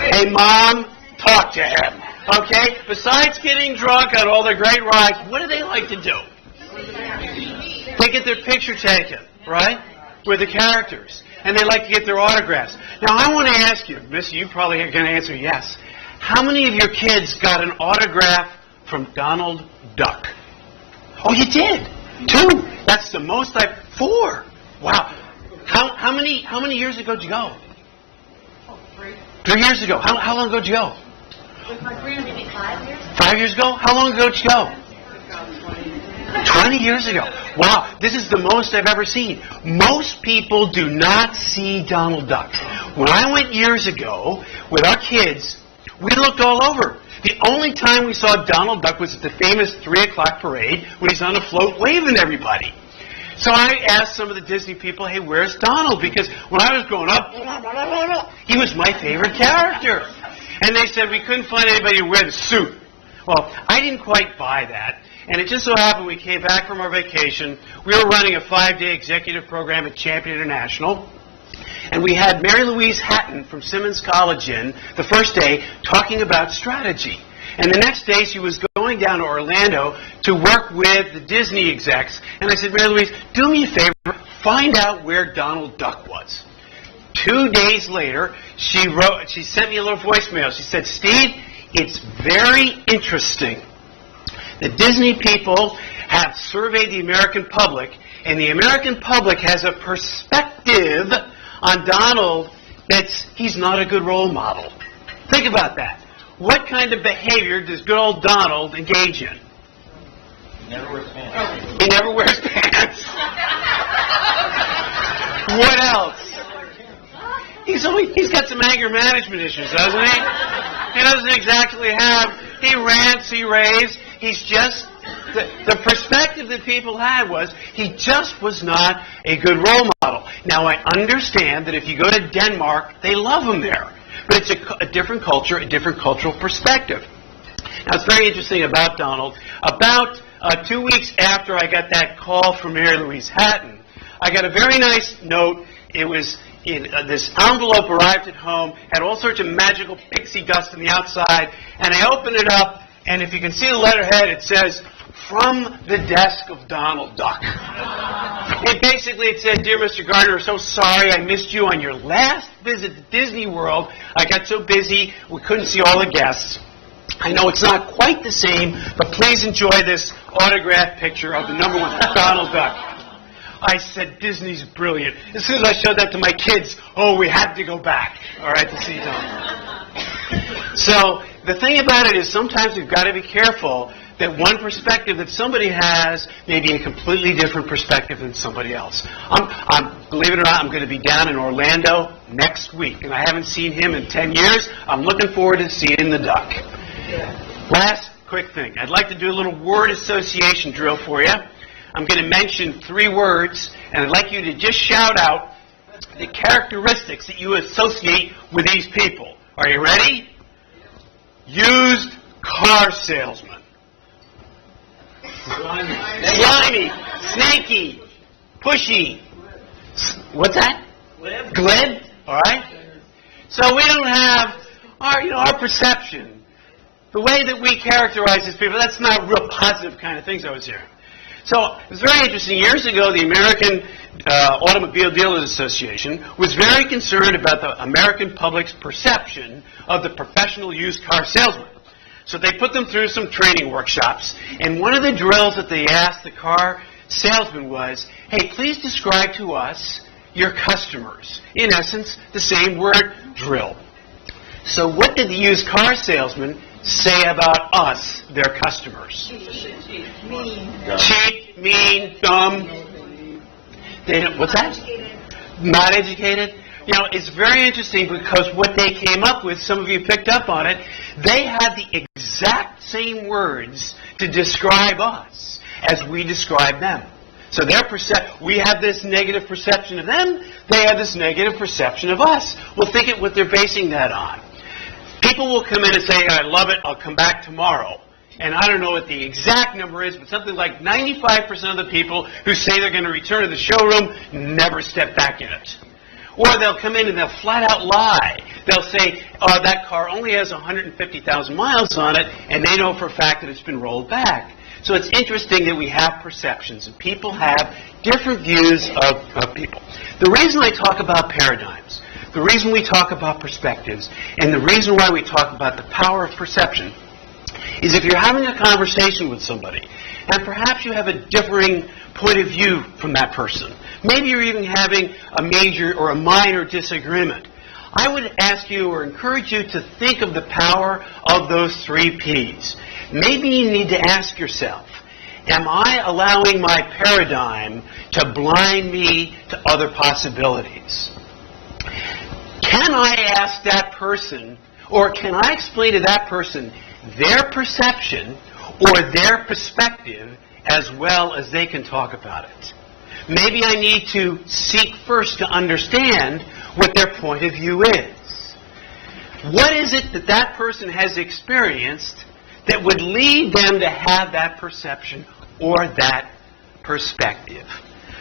Hey, Mom, talk to him. Okay? Besides getting drunk on all the great rides, what do they like to do? They get their picture taken, right? With the characters. And they like to get their autographs. Now, I want to ask you, Missy, you probably are going to answer yes. How many of your kids got an autograph from Donald Duck. Oh, you did? 2. That's the most 4. Wow. How many years ago did you go? 3 years ago. How long ago did you go? With my friend, maybe 5 years. 5 years ago? How long ago did you go? 20 years ago. Wow, this is the most I've ever seen. Most people do not see Donald Duck. When I went years ago with our kids, we looked all over. The only time we saw Donald Duck was at the famous 3 o'clock parade when he's on a float waving at everybody. So I asked some of the Disney people, hey, where's Donald? Because when I was growing up, he was my favorite character. And they said we couldn't find anybody to wear the suit. Well, I didn't quite buy that. And it just so happened we came back from our vacation. We were running a 5-day executive program at Champion International. And we had Mary Louise Hatton from Simmons College in the first day talking about strategy. And the next day she was going down to Orlando to work with the Disney execs. And I said, Mary Louise, do me a favor, find out where Donald Duck was. 2 days later, she sent me a little voicemail. She said, Steve, it's very interesting. The Disney people have surveyed the American public, and the American public has a perspective on Donald he's not a good role model. Think about that. What kind of behavior does good old Donald engage in? He never wears pants. He never wears pants. What else? He's got some anger management issues, doesn't he? He doesn't exactly have, he rants, he raves. He's just, the perspective that people had was he just was not a good role model. Now, I understand that if you go to Denmark, they love him there. But it's a different culture, a different cultural perspective. Now, it's very interesting about Donald. About 2 weeks after I got that call from Mary Louise Hatton, I got a very nice note. It was in this envelope arrived at home, had all sorts of magical pixie dust on the outside, and I opened it up, and if you can see the letterhead, it says, from the desk of Donald Duck. It said, Dear Mr. Gardiner, so sorry I missed you on your last visit to Disney World. I got so busy, we couldn't see all the guests. I know it's not quite the same, but please enjoy this autographed picture of the #1 Donald Duck. I said, Disney's brilliant. As soon as I showed that to my kids, we had to go back, all right, to see Donald. So the thing about it is sometimes we've got to be careful that one perspective that somebody has may be a completely different perspective than somebody else. Believe it or not, I'm going to be down in Orlando next week, and I haven't seen him in 10 years. I'm looking forward to seeing the duck. Last quick thing. I'd like to do a little word association drill for you. I'm going to mention 3 words, and I'd like you to just shout out the characteristics that you associate with these people. Are you ready? Used car salesman. Slimy, snaky, pushy. What's that? Glib. All right. So we don't have our perception, the way that we characterize these people. That's not real positive kind of things I was hearing. So it was very interesting. Years ago, the American Automobile Dealers Association was very concerned about the American public's perception of the professional used car salesman. So they put them through some training workshops, and one of the drills that they asked the car salesman was, hey, please describe to us your customers. In essence, the same word, drill. So what did the used car salesman say about us, their customers? Cheap, mean, dumb. What's that? Not educated. It's very interesting because what they came up with, some of you picked up on it, they had the exact same words to describe us as we describe them. So we have this negative perception of them, they have this negative perception of us. Well, think of what they're basing that on. People will come in and say, I love it, I'll come back tomorrow. And I don't know what the exact number is, but something like 95% of the people who say they're going to return to the showroom never step back in it. Or they'll come in and they'll flat out lie. They'll say, that car only has 150,000 miles on it, and they know for a fact that it's been rolled back. So it's interesting that we have perceptions, and people have different views of people. The reason I talk about paradigms, the reason we talk about perspectives, and the reason why we talk about the power of perception is if you're having a conversation with somebody, and perhaps you have a differing point of view from that person. Maybe you're even having a major or a minor disagreement. I would ask you or encourage you to think of the power of those 3 Ps. Maybe you need to ask yourself, am I allowing my paradigm to blind me to other possibilities? Can I ask that person, or can I explain to that person their perception or their perspective as well as they can talk about it? Maybe I need to seek first to understand what their point of view is. What is it that that person has experienced that would lead them to have that perception or that perspective?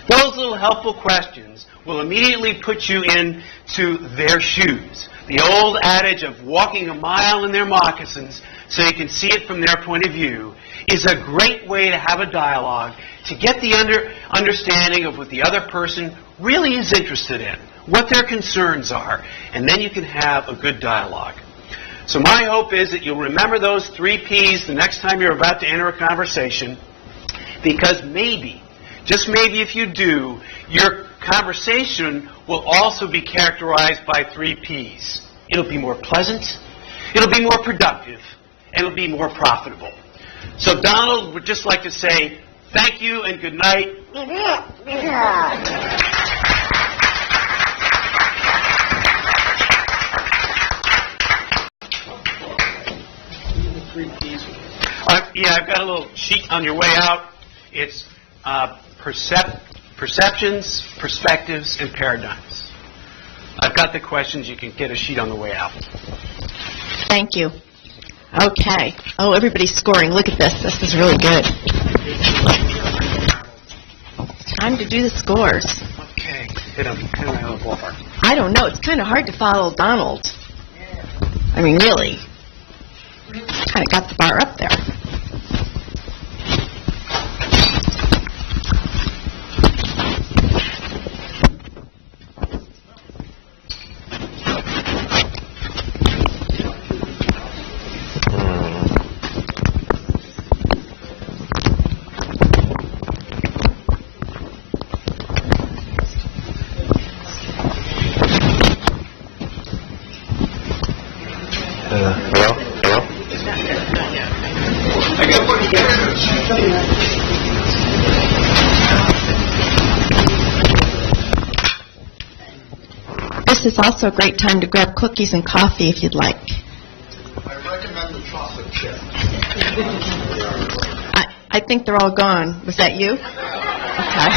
Those little helpful questions will immediately put you into their shoes. The old adage of walking a mile in their moccasins so you can see it from their point of view is a great way to have a dialogue, to get the understanding of what the other person really is interested in, what their concerns are, and then you can have a good dialogue. So my hope is that you'll remember those 3 Ps the next time you're about to enter a conversation, because maybe, just maybe if you do, your conversation will also be characterized by 3 Ps. It'll be more pleasant, it'll be more productive, and it'll be more profitable. So Donald would just like to say thank you and good night. Yeah, I've got a little sheet on your way out. It's perceptions, perspectives, and paradigms. I've got the questions. You can get a sheet on the way out. Thank you. Okay. Oh, everybody's scoring. Look at this. This is really good. Time to do the scores. Okay. Hit him out of the ballpark. I don't know. It's kind of hard to follow Donald. I mean, really. Kind of got the bar up there. This is also a great time to grab cookies and coffee if you'd like. I recommend the chocolate chip. I think they're all gone. Was that you? Okay.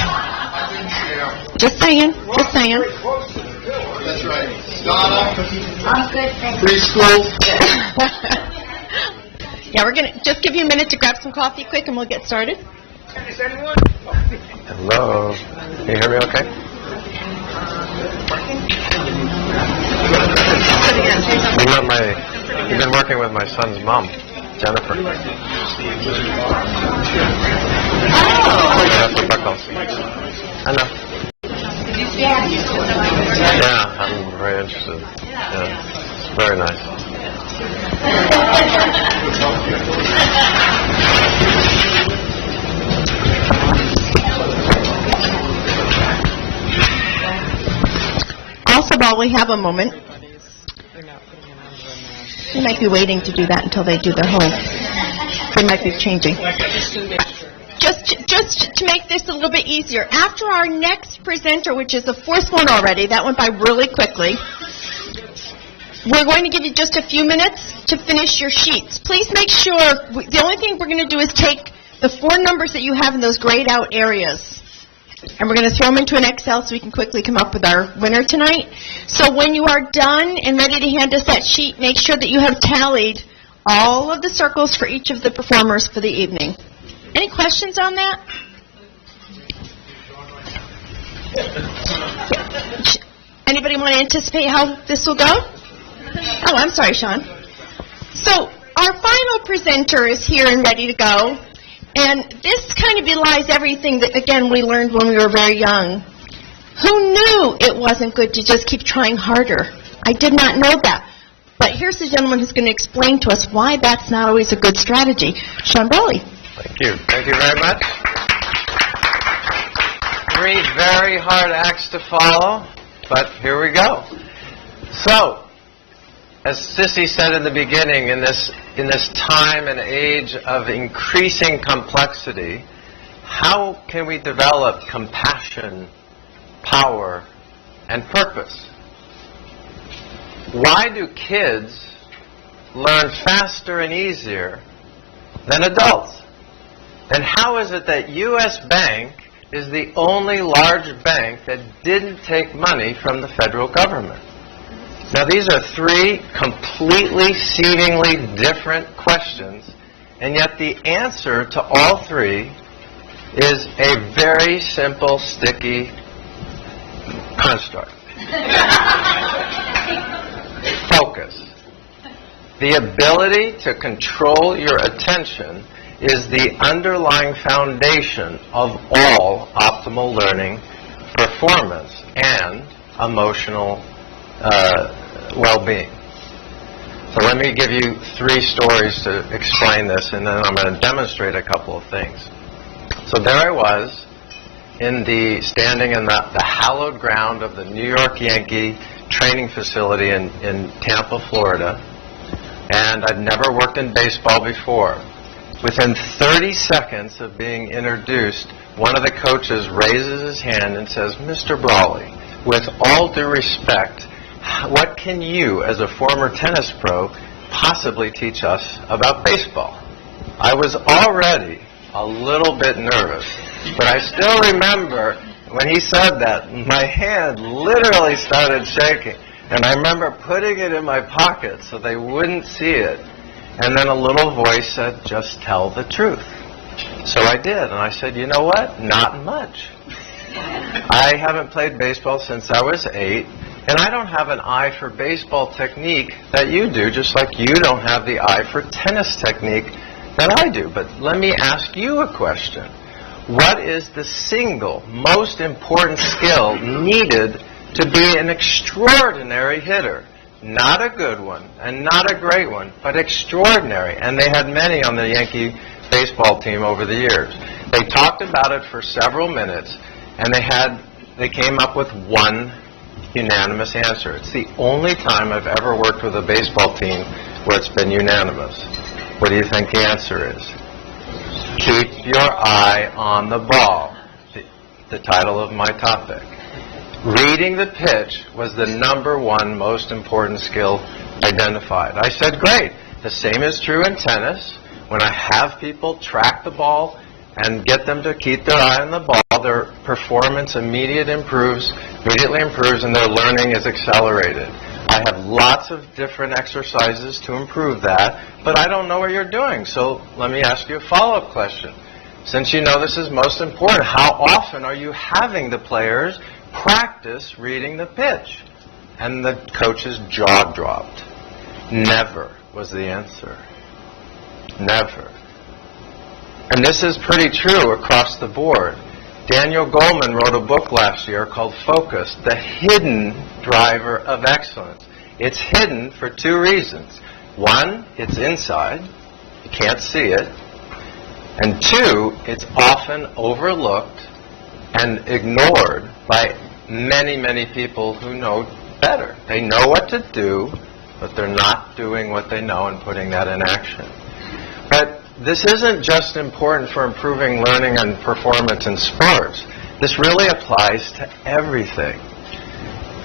Just saying. Just saying. That's right. Donna? I'm good, thank you. Preschool? Yeah, we're going to just give you a minute to grab some coffee quick and we'll get started. Hello. Can you hear me okay? You've been working with my son's mom, Jennifer. Jennifer Buckles. I know. Yeah, I'm very interested. Yeah, it's very nice. Also, while we have a moment, we might be waiting to do that until they do their whole. They might be changing. Just to make this a little bit easier, after our next presenter, which is the 4th one already, that went by really quickly, we're going to give you just a few minutes to finish your sheets. Please make sure, the only thing we're going to do is take the 4 numbers that you have in those grayed out areas, and we're going to throw them into an Excel so we can quickly come up with our winner tonight. So when you are done and ready to hand us that sheet, make sure that you have tallied all of the circles for each of the performers for the evening. Any questions on that? Anybody want to anticipate how this will go? Oh, I'm sorry, Sean. So our final presenter is here and ready to go. And this kind of belies everything that, again, we learned when we were very young. Who knew it wasn't good to just keep trying harder? I did not know that. But here's the gentleman who's going to explain to us why that's not always a good strategy. Sean Brawley. Thank you. Thank you very much. 3 very hard acts to follow, but here we go. So, as Sissy said in the beginning, in this time and age of increasing complexity, how can we develop compassion, power, and purpose? Why do kids learn faster and easier than adults? And how is it that U.S. Bank is the only large bank that didn't take money from the federal government? Now, these are 3 completely, seemingly different questions, and yet the answer to all 3 is a very simple, sticky construct. Focus. The ability to control your attention is the underlying foundation of all optimal learning, performance, and emotional well-being. So let me give you 3 stories to explain this, and then I'm going to demonstrate a couple of things. So there I was, standing in the hallowed ground of the New York Yankee training facility in Tampa, Florida, and I'd never worked in baseball before. Within 30 seconds of being introduced, one of the coaches raises his hand and says, "Mr. Brawley, with all due respect, what can you, as a former tennis pro, possibly teach us about baseball?" I was already a little bit nervous, but I still remember when he said that, my hand literally started shaking. And I remember putting it in my pocket so they wouldn't see it. And then a little voice said, "Just tell the truth." So I did, and I said, "You know what? Not much. I haven't played baseball since I was 8, and I don't have an eye for baseball technique that you do, just like you don't have the eye for tennis technique that I do. But let me ask you a question. What is the single most important skill needed to be an extraordinary hitter? Not a good one, and not a great one, but extraordinary." And they had many on the Yankee baseball team over the years. They talked about it for several minutes, and they came up with one unanimous answer. It's the only time I've ever worked with a baseball team where it's been unanimous. What do you think the answer is? Keep your eye on the ball, the title of my topic. Reading the pitch was the #1 most important skill identified. I said, great. The same is true in tennis. When I have people track the ball and get them to keep their eye on the ball, their performance immediately improves, and their learning is accelerated. I have lots of different exercises to improve that, but I don't know what you're doing. So let me ask you a follow-up question. Since you know this is most important, how often are you having the players practice reading the pitch? And the coach's jaw dropped. Never was the answer. Never. And this is pretty true across the board. Daniel Goleman wrote a book last year called Focus, The Hidden Driver of Excellence. It's hidden for 2 reasons. 1, it's inside. You can't see it. And 2, it's often overlooked and ignored by many, many people who know better. They know what to do, but they're not doing what they know and putting that in action. But this isn't just important for improving learning and performance in sports. This really applies to everything.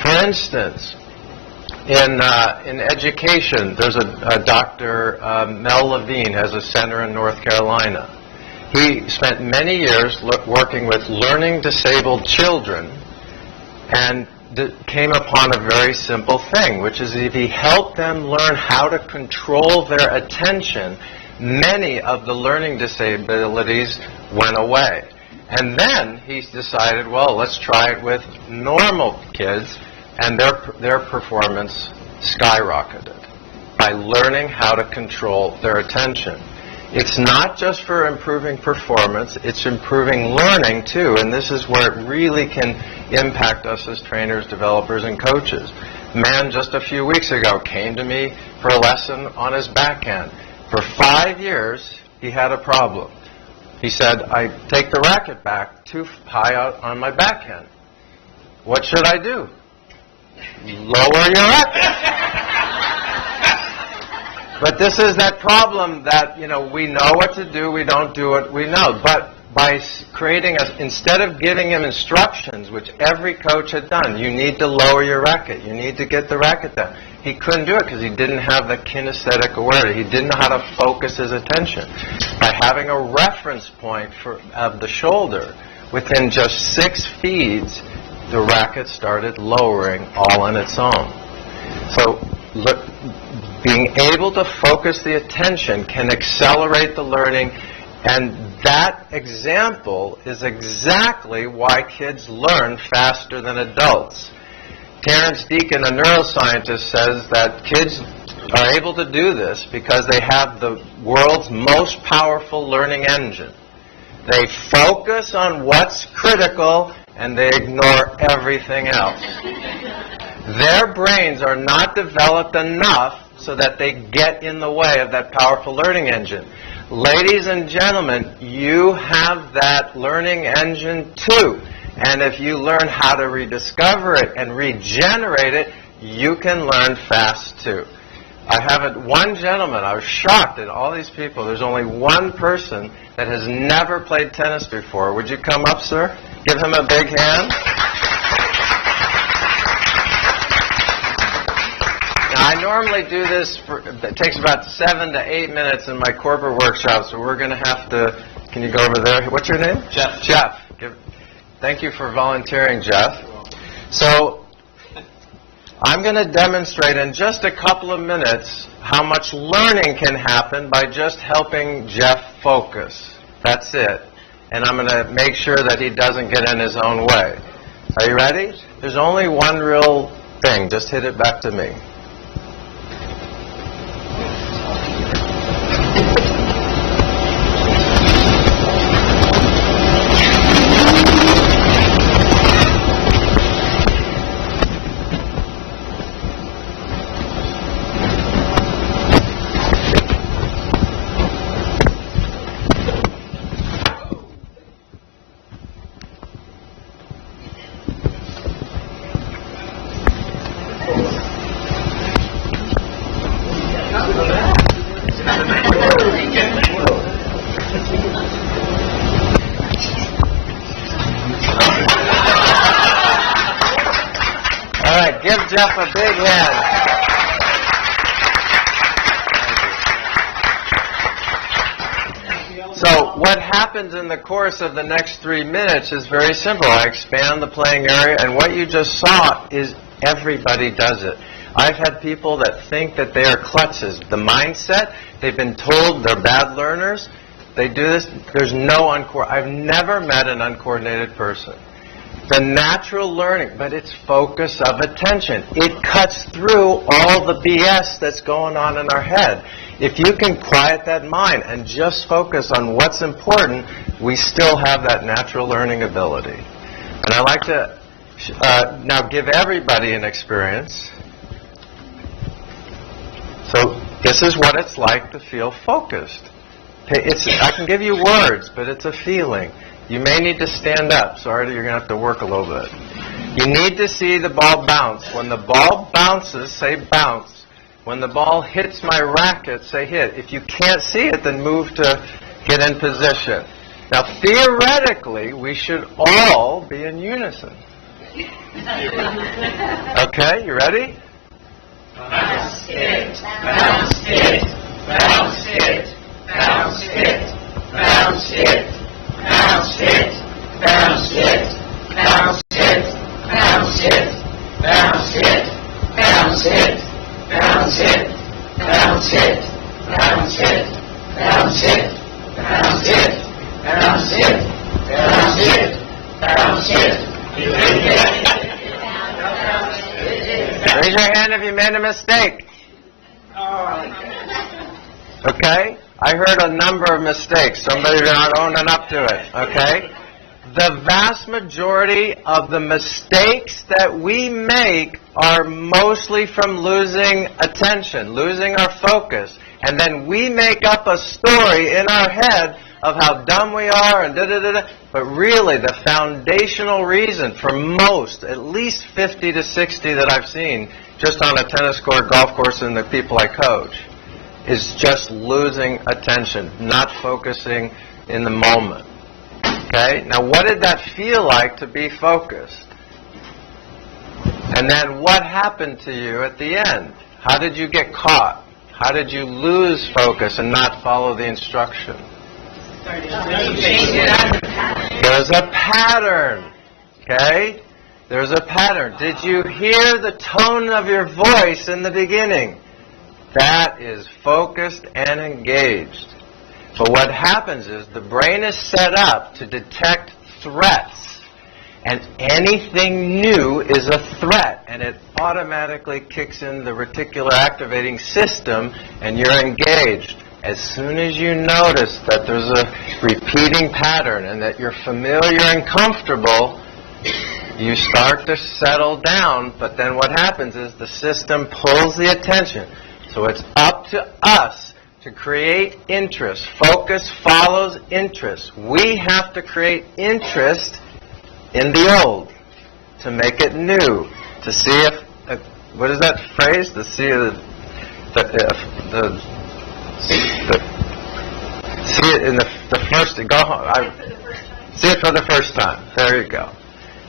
For instance, in education, there's a Dr. Mel Levine has a center in North Carolina. He spent many years working with learning disabled children and came upon a very simple thing, which is if he helped them learn how to control their attention, many of the learning disabilities went away. And then he decided, well, let's try it with normal kids, and their performance skyrocketed by learning how to control their attention. It's not just for improving performance, it's improving learning too, and this is where it really can impact us as trainers, developers, and coaches. A man just a few weeks ago came to me for a lesson on his backhand. For 5 years, he had a problem. He said, I take the racket back too high out on my backhand. What should I do? Lower your racket. But this is that problem that, we know what to do, we don't do it, we know. But by creating instead of giving him instructions, which every coach had done, you need to lower your racket, you need to get the racket down. He couldn't do it because he didn't have the kinesthetic awareness. He didn't know how to focus his attention. By having a reference point of the shoulder, within just 6 feeds, the racket started lowering all on its own. So being able to focus the attention can accelerate the learning, and that example is exactly why kids learn faster than adults. Terrence Deacon, a neuroscientist, says that kids are able to do this because they have the world's most powerful learning engine. They focus on what's critical and they ignore everything else. Their brains are not developed enough so that they get in the way of that powerful learning engine. Ladies and gentlemen, you have that learning engine too. And if you learn how to rediscover it and regenerate it, you can learn fast too. I haven't one gentleman, I was shocked at all these people. There's only one person that has never played tennis before. Would you come up, sir? Give him a big hand. Now, I normally do this, it takes about 7 to 8 minutes in my corporate workshop, so we're going to have to, can you go over there? What's your name? Jeff. Jeff. Thank you for volunteering, Jeff. So I'm going to demonstrate in just a couple of minutes how much learning can happen by just helping Jeff focus. That's it. And I'm going to make sure that he doesn't get in his own way. Are you ready? There's only one real thing. Just hit it back to me. Give Jeff a big hand. So what happens in the course of the next 3 minutes is very simple. I expand the playing area, and what you just saw is everybody does it. I've had people that think that they are klutzes. The mindset, they've been told they're bad learners. They do this. There's no I've never met an uncoordinated person. The natural learning, but it's focus of attention. It cuts through all the BS that's going on in our head. If you can quiet that mind and just focus on what's important, we still have that natural learning ability. And I like to now give everybody an experience. So this is what it's like to feel focused. I can give you words, but it's a feeling. You may need to stand up. Sorry, you're going to have to work a little bit. You need to see the ball bounce. When the ball bounces, say bounce. When the ball hits my racket, say hit. If you can't see it, then move to get in position. Now, theoretically, we should all be in unison. Okay, you ready? Bounce it, bounce it, bounce it, bounce it, bounce it. Bounce it, bounce it, bounce it, bounce it, bounce it, bounce it, bounce it, bounce it, bounce it, bounce it, bounce it, bounce it, bounce it, bounce it. Raise your hand if you made a mistake. Okay? I heard a number of mistakes. Somebody's not owning up to it, okay? the vast majority of the mistakes that we make are mostly from losing attention, losing our focus. And then we make up a story in our head of how dumb we are and da-da-da-da. But really, the foundational reason for most, at least 50 to 60 that I've seen, just on a tennis court, golf course, and the people I coach, is just losing attention, not focusing in the moment. Okay? Now, what did that feel like to be focused? And then what happened to you at the end? How did you get caught? How did you lose focus and not follow the instruction? There's a pattern. Okay? There's a pattern. Did you hear the tone of your voice in the beginning? That is focused and engaged. But what happens is the brain is set up to detect threats. And anything new is a threat. And it automatically kicks in the reticular activating system, and you're engaged. As soon as you notice that there's a repeating pattern and that you're familiar and comfortable, you start to settle down. But then what happens is the system pulls the attention. So it's up to us to create interest. Focus follows interest. We have to create interest in the old to make it new, to see if, what is that phrase? To see see it in the first, go home. See it for the first time. There you go.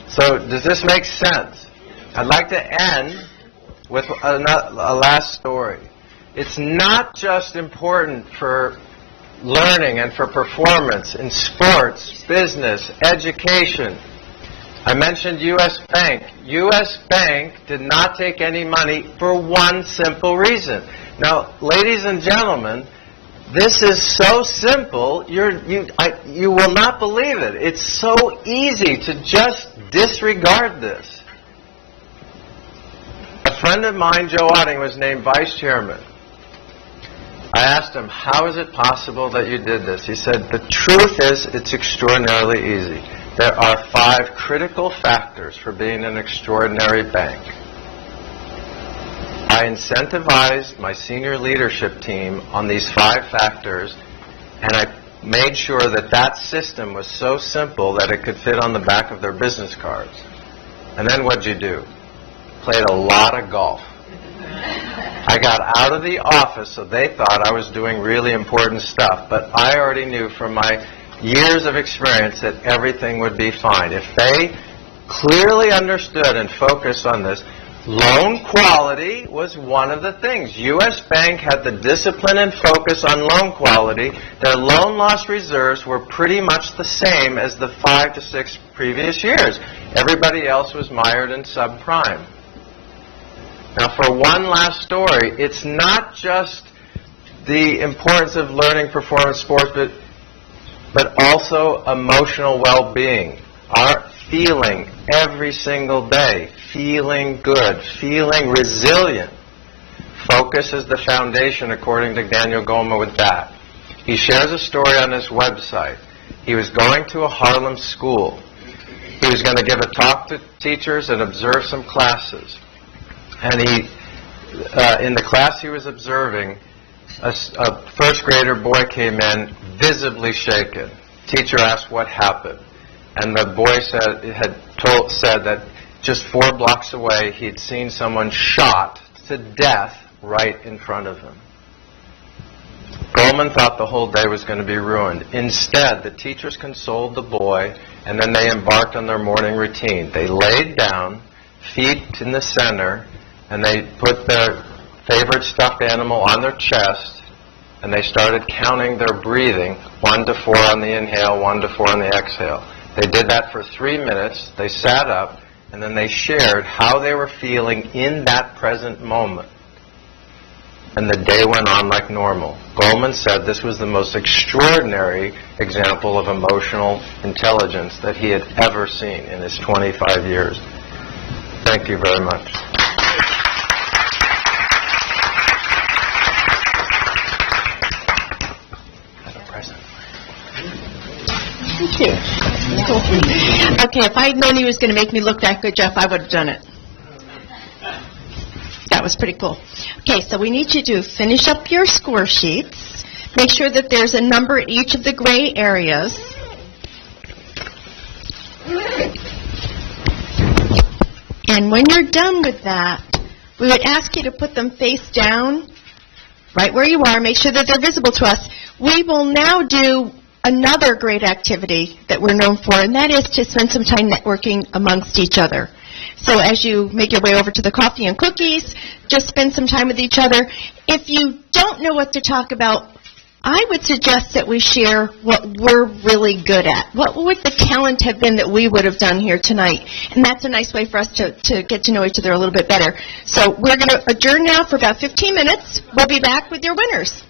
So does this make sense? I'd like to end with a last story. It's not just important for learning and for performance in sports, business, education. I mentioned U.S. Bank. U.S. Bank did not take any money for one simple reason. Now, ladies and gentlemen, this is so simple, you will not believe it. It's so easy to just disregard this. A friend of mine, Joe Otting, was named vice chairman. I asked him, how is it possible that you did this? He said, the truth is, it's extraordinarily easy. There are 5 critical factors for being an extraordinary bank. I incentivized my senior leadership team on these 5 factors, and I made sure that that system was so simple that it could fit on the back of their business cards. And then what'd you do? Played a lot of golf. I got out of the office, so they thought I was doing really important stuff, but I already knew from my years of experience that everything would be fine. If they clearly understood and focused on this, loan quality was one of the things. U.S. Bank had the discipline and focus on loan quality. Their loan loss reserves were pretty much the same as the 5 to 6 previous years. Everybody else was mired in subprime. Now, for one last story, it's not just the importance of learning performance sports, but also emotional well-being. Our feeling every single day, feeling good, feeling resilient. Focus is the foundation, according to Daniel Goleman, with that. He shares a story on his website. He was going to a Harlem school. He was going to give a talk to teachers and observe some classes. And in the class he was observing, a first grader boy came in visibly shaken. Teacher asked what happened. And the boy said that just 4 blocks away he'd seen someone shot to death right in front of him. Goleman thought the whole day was going to be ruined. Instead, the teachers consoled the boy, and then they embarked on their morning routine. They laid down, feet in the center, and they put their favorite stuffed animal on their chest, and they started counting their breathing, 1 to 4 on the inhale, 1 to 4 on the exhale. They did that for 3 minutes. They sat up, and then they shared how they were feeling in that present moment. And the day went on like normal. Goleman said this was the most extraordinary example of emotional intelligence that he had ever seen in his 25 years. Thank you very much. Thank you. Okay, if I had known he was going to make me look that good, Jeff, I would have done it. That was pretty cool. Okay, so we need you to finish up your score sheets. Make sure that there's a number at each of the gray areas. And when you're done with that, we would ask you to put them face down, right where you are. Make sure that they're visible to us. We will now do another great activity that we're known for, and that is to spend some time networking amongst each other. So as you make your way over to the coffee and cookies, just spend some time with each other. If you don't know what to talk about, I would suggest that we share what we're really good at. What would the talent have been that we would have done here tonight? And that's a nice way for us to get to know each other a little bit better. So we're going to adjourn now for about 15 minutes. We'll be back with your winners.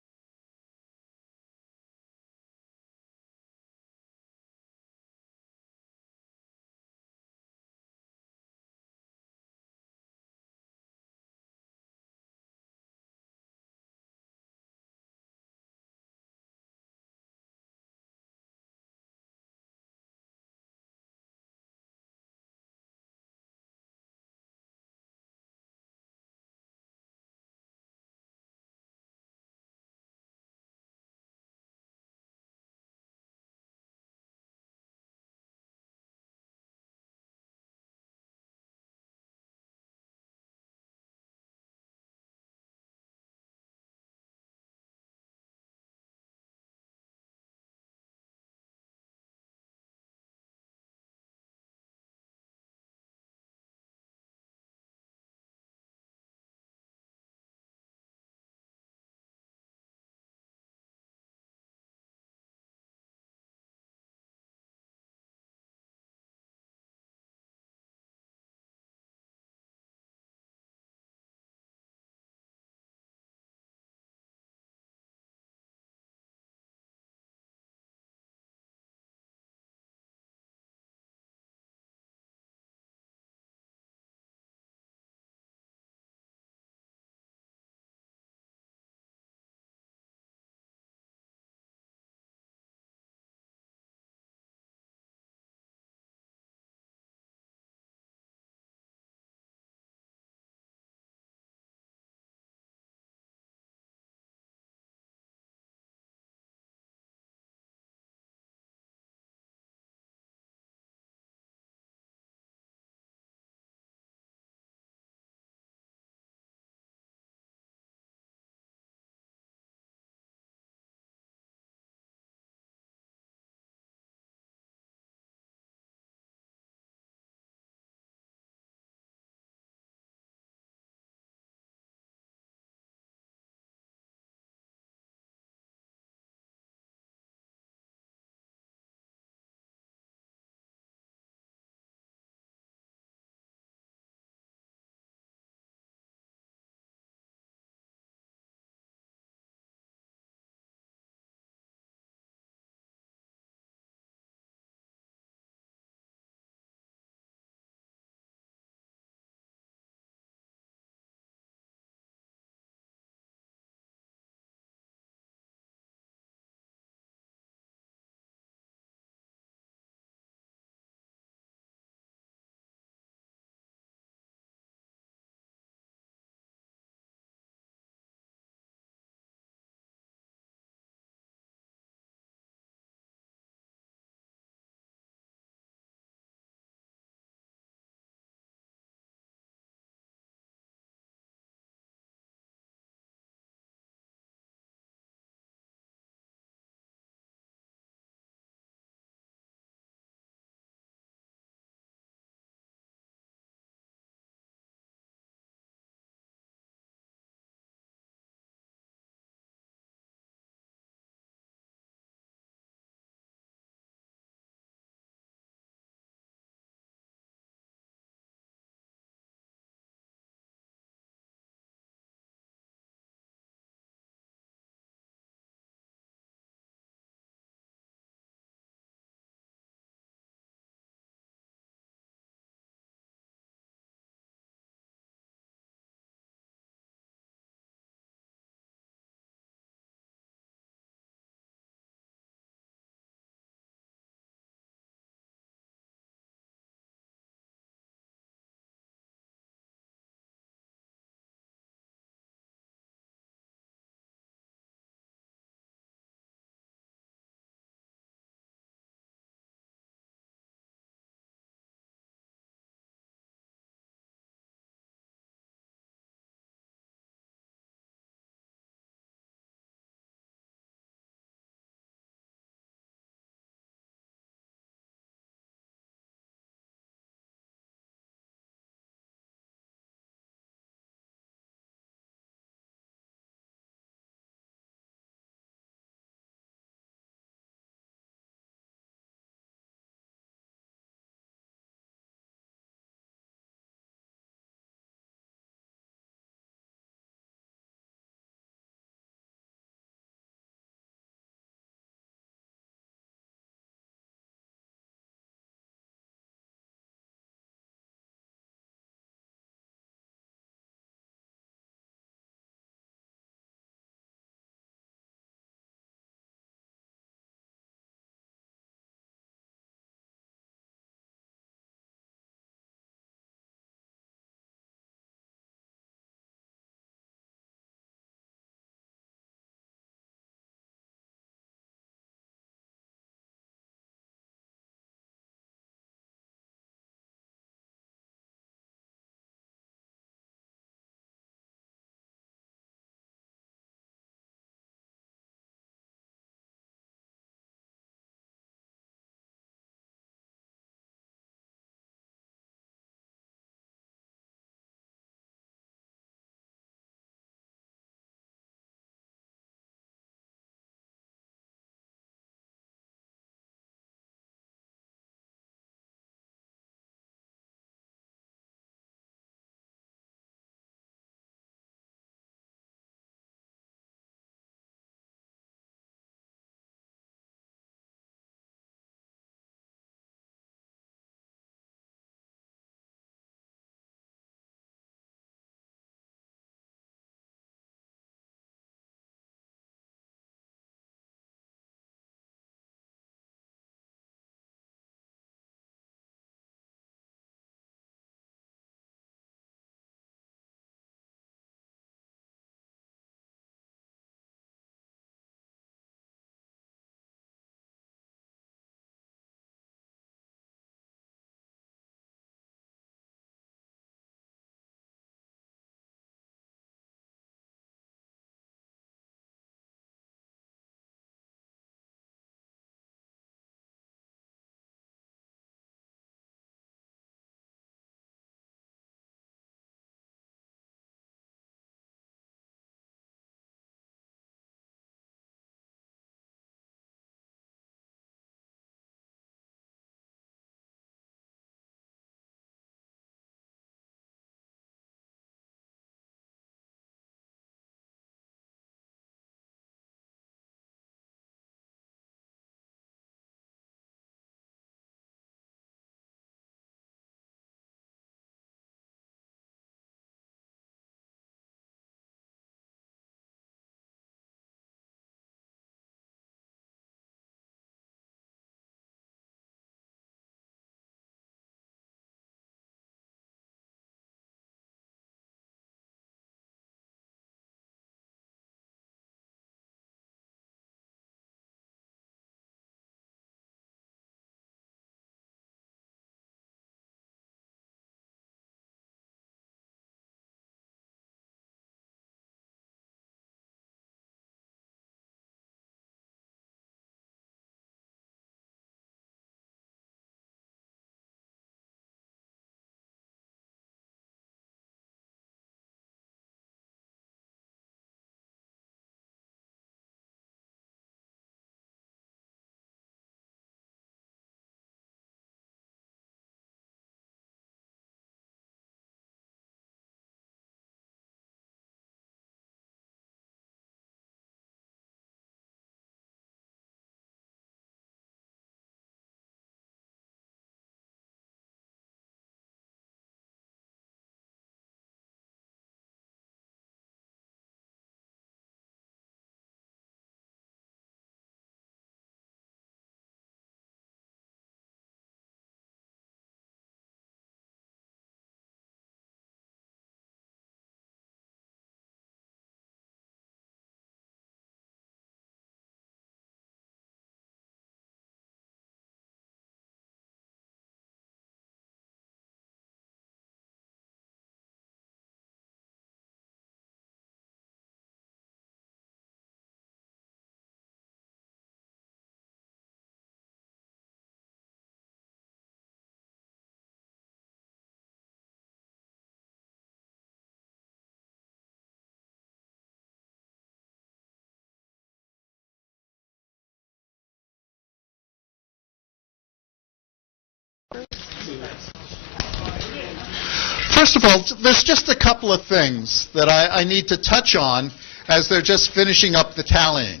First of all, there's just a couple of things that I need to touch on as they're just finishing up the tallying.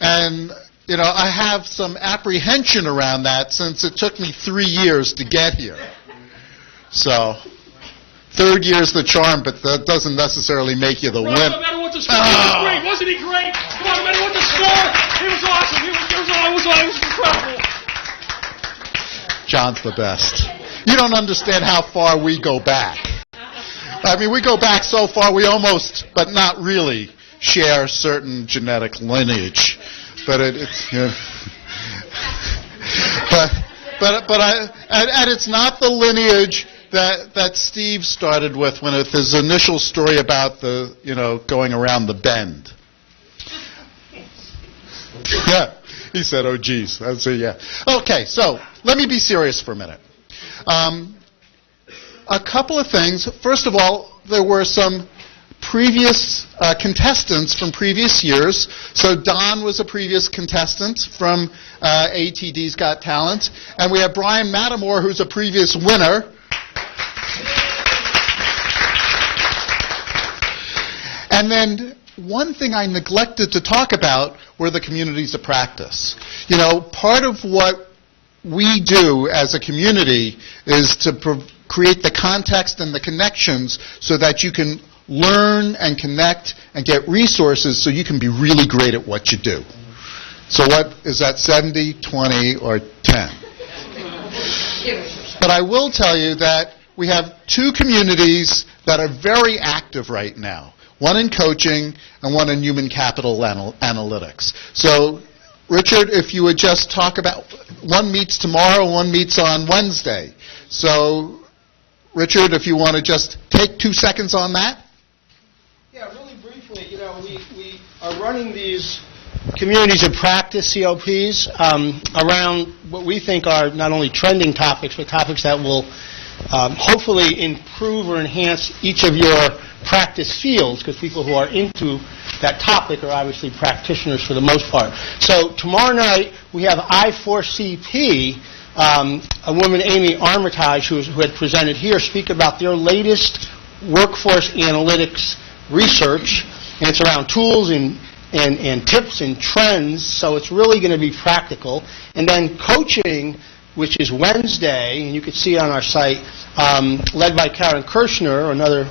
And, you know, I have some apprehension around that since it took me 3 years to get here. So, third year's the charm, but that doesn't necessarily make you the winner. No matter what the score, he was great. Wasn't he great? Come on, no matter what the score, he was awesome. He was incredible. John's the best. You don't understand how far we go back. I mean, we go back so far we almost, but not really, share certain genetic lineage. But it's, you know, and it's not the lineage that Steve started with his initial story about the, you know, going around the bend. Yeah, he said, "Oh, geez." I'd say, yeah. Okay, so let me be serious for a minute. A couple of things. First of all, there were some previous contestants from previous years. So Don was a previous contestant from ATD's Got Talent. And we have Brian Mattamore, who's a previous winner. And then one thing I neglected to talk about were the communities of practice. You know, part of what we do as a community is to create the context and the connections so that you can learn and connect and get resources so you can be really great at what you do. So what is that, 70, 20, or 10? But I will tell you that we have two communities that are very active right now, one in coaching and one in human capital analytics. So, Richard, if you would just talk about, one meets tomorrow, one meets on Wednesday. So, Richard, if you want to just take 2 seconds on that. Yeah, really briefly, you know, we are running these communities of practice, COPs, around what we think are not only trending topics, but topics that will hopefully improve or enhance each of your practice fields, because people who are into that topic are obviously practitioners for the most part. So tomorrow night we have I4CP, a woman, Amy Armitage, who had presented here, speak about their latest workforce analytics research, and it's around tools and tips and trends, so it's really going to be practical. And then coaching, which is Wednesday, and you can see on our site, led by Karen Kirshner, another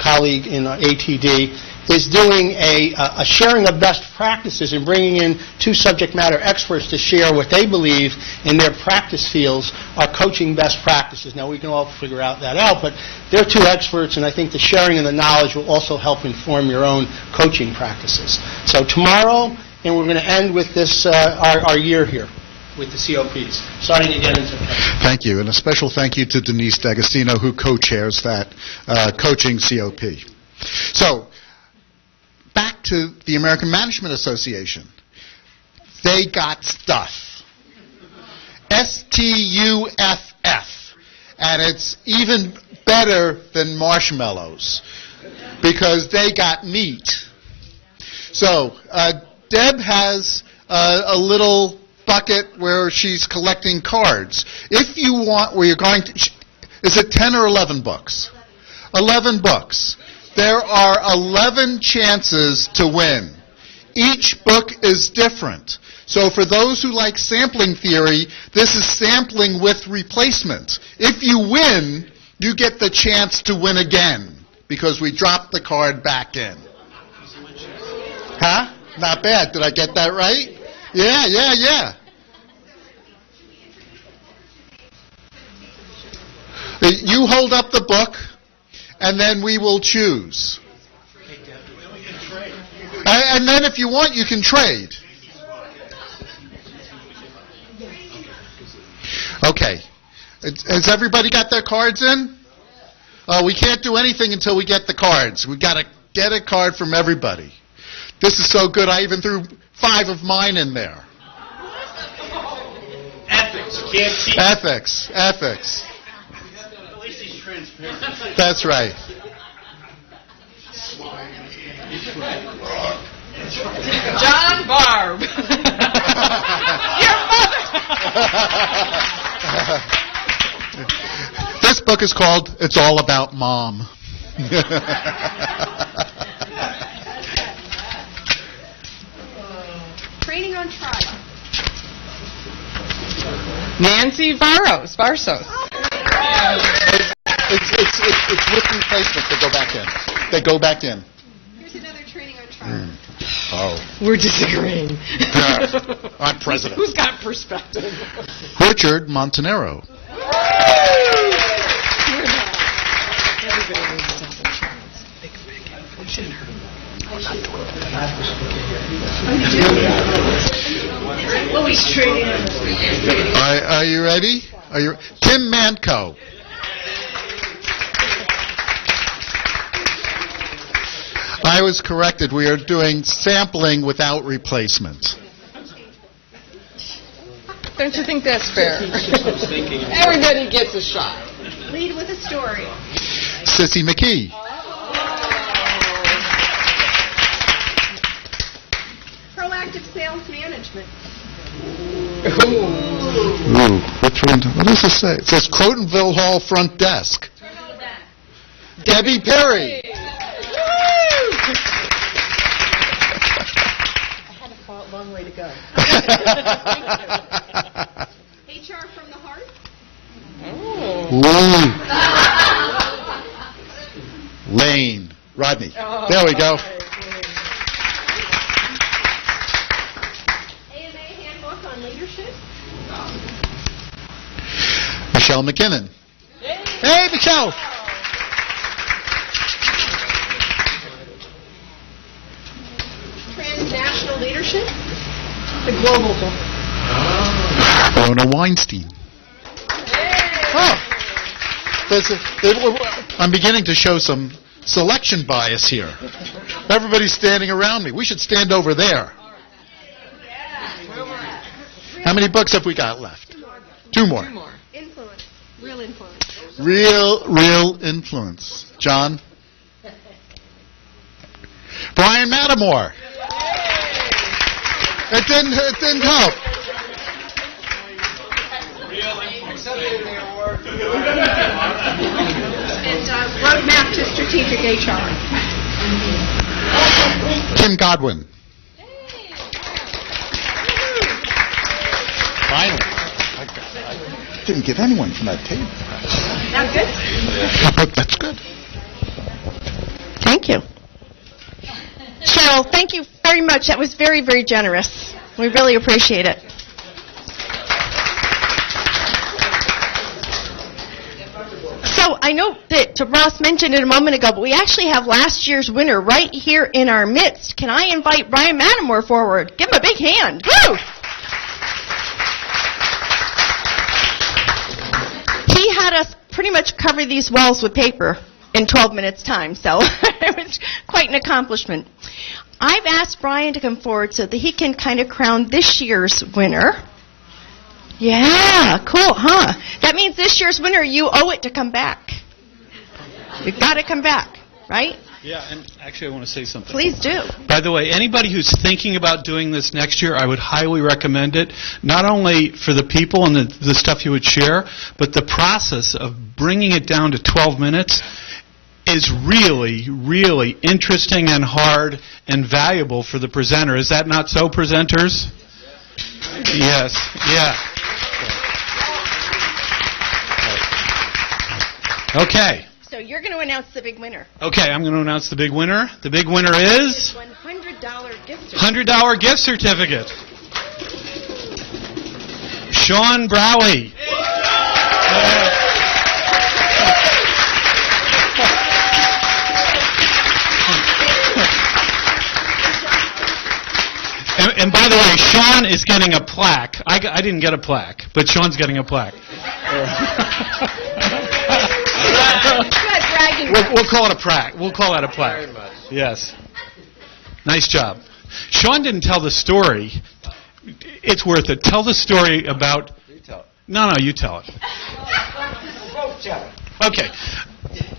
colleague in ATD, is doing a sharing of best practices and bringing in two subject matter experts to share what they believe in their practice fields are coaching best practices. Now, we can all figure that out, but they're two experts, and I think the sharing of the knowledge will also help inform your own coaching practices. So tomorrow, and we're going to end with this, our year here with the COPs, starting again in September. Thank you, and a special thank you to Denise D'Agostino, who co-chairs that coaching COP. So, back to the American Management Association. They got stuff. STUFF. And it's even better than marshmallows because they got meat. So Deb has a little bucket where she's collecting cards. If you want, where you're going to, is it 10 or 11 books? 11 books. There are 11 chances to win. Each book is different. So for those who like sampling theory, this is sampling with replacement. If you win, you get the chance to win again because we dropped the card back in. Huh? Not bad. Did I get that right? Yeah. You hold up the book, and then we will choose. And then if you want, you can trade. Okay. Has everybody got their cards in? We can't do anything until we get the cards. We've got to get a card from everybody. This is so good, I even threw 5 of mine in there. Ethics. Can't cheat. Ethics. At least he's transparent. That's right. John Barb. Your mother. This book is called It's All About Mom. Training on trial. Nancy Barsos. It's with replacements. They go back in. They go back in. Here's another training on trial. Oh. We're disagreeing. I'm president. Who's got perspective? Richard Montanaro. Are you ready? Tim Manco. I was corrected. We are doing sampling without replacement. Don't you think that's fair? Everybody gets a shot. Lead with a story. Sissy McKee. Proactive sales management. Ooh, what does this say? It says Crotonville Hall front desk. Debbie Perry. I had a long way to go. HR from the heart. Ooh. Lane. Rodney. There we go. AMA handbook on leadership. Michelle McKinnon. Hey, Michelle. Transnational leadership. The global book. Rona Weinstein. Oh. I'm beginning to show some selection bias here. Everybody's standing around me. We should stand over there. How many books have we got left? Two more. Influence. Real influence. Real influence. John? Brian Mattamore. It didn't help. And roadmap to strategic HR. Kim Godwin. Finally. I didn't get anyone from that table. That good? That's good. Thank you. Cheryl, thank you very much. That was very, very generous. We really appreciate it. So I know that Ross mentioned it a moment ago, but we actually have last year's winner right here in our midst. Can I invite Brian Mattamore forward? Give him a big hand. Woo! He had us pretty much cover these walls with paper in 12 minutes' time, so it was quite an accomplishment. I've asked Brian to come forward so that he can kind of crown this year's winner. Yeah, cool, huh? That means this year's winner, you owe it to come back. You've got to come back, right? Yeah, and actually I want to say something. Please do. By the way, anybody who's thinking about doing this next year, I would highly recommend it, not only for the people and the stuff you would share, but the process of bringing it down to 12 minutes is really, really interesting and hard and valuable for the presenter. Is that not so, presenters? Yes, yeah. Okay. So you're going to announce the big winner. Okay, I'm going to announce the big winner. The big winner is $100 gift certificate. $100 gift certificate. Sean Brawley. And by the way, Sean is getting a plaque. I didn't get a plaque, but Sean's getting a plaque. We'll call it a plaque. We'll call that a plaque. Very much. Yes. Nice job. Sean didn't tell the story. It's worth it. Tell the story about... You tell it. No, you tell it. Okay.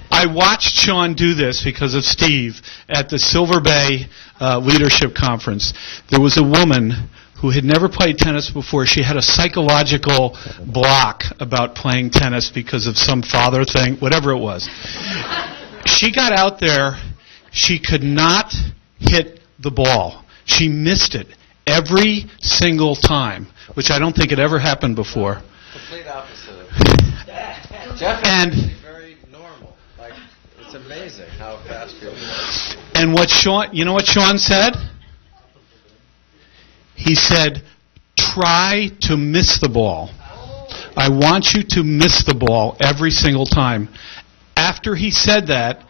I watched Sean do this because of Steve at the Silver Bay Leadership Conference. There was a woman who had never played tennis before. She had a psychological block about playing tennis because of some father thing, whatever it was. She got out there. She could not hit the ball. She missed it every single time, which I don't think had ever happened before. Complete opposite of Jeff is very normal. Like, it's amazing how fast you're moving. And what Sean said? He said, try to miss the ball. I want you to miss the ball every single time. After he said that,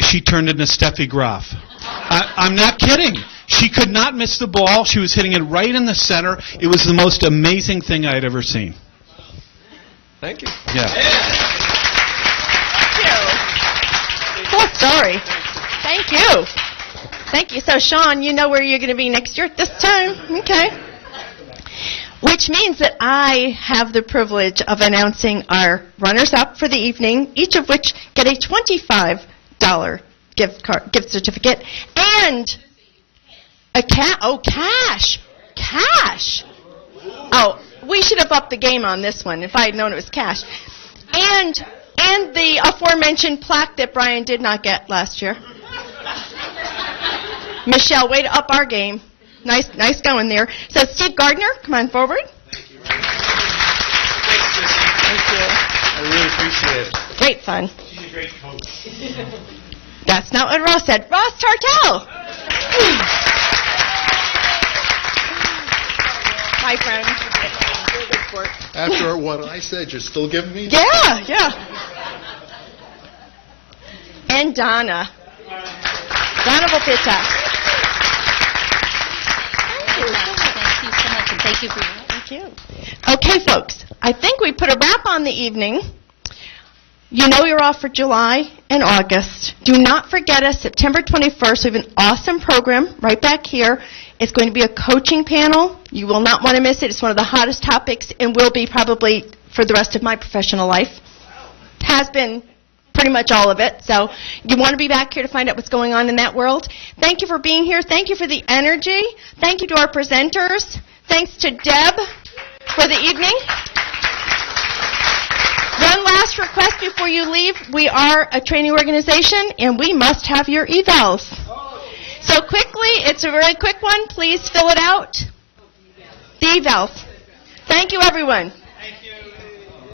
she turned into Steffi Graf. I'm not kidding. She could not miss the ball. She was hitting it right in the center. It was the most amazing thing I had ever seen. Thank you. Yeah. Thank you. Cool story. Thank you. Thank you. So, Sean, you know where you're going to be next year at this time? Okay. Which means that I have the privilege of announcing our runners-up for the evening, each of which get a $25 gift certificate and a cash. Oh, we should have upped the game on this one if I had known it was cash. And the aforementioned plaque that Brian did not get last year. Michelle, way to up our game. Nice going there. So, Steve Gardiner, come on forward. Thank you. I really appreciate it. Great fun. She's a great coach. That's not what Ross said. Ross Tartell. Hi, friend. After what I said, you're still giving me? Yeah. And Donna. Donna Volpitta. Thank you so much, and thank you for your Thank you. Okay, folks. I think we put a wrap on the evening. You know you're off for July and August. Do not forget us, September 21st. We have an awesome program right back here. It's going to be a coaching panel. You will not want to miss it. It's one of the hottest topics and will be probably for the rest of my professional life. Has been pretty much all of it. So you want to be back here to find out what's going on in that world. Thank you for being here. Thank you for the energy. Thank you to our presenters. Thanks to Deb for the evening. One last request before you leave. We are a training organization, and we must have your evals. So quickly, it's a very quick one. Please fill it out. The evals. Thank you, everyone.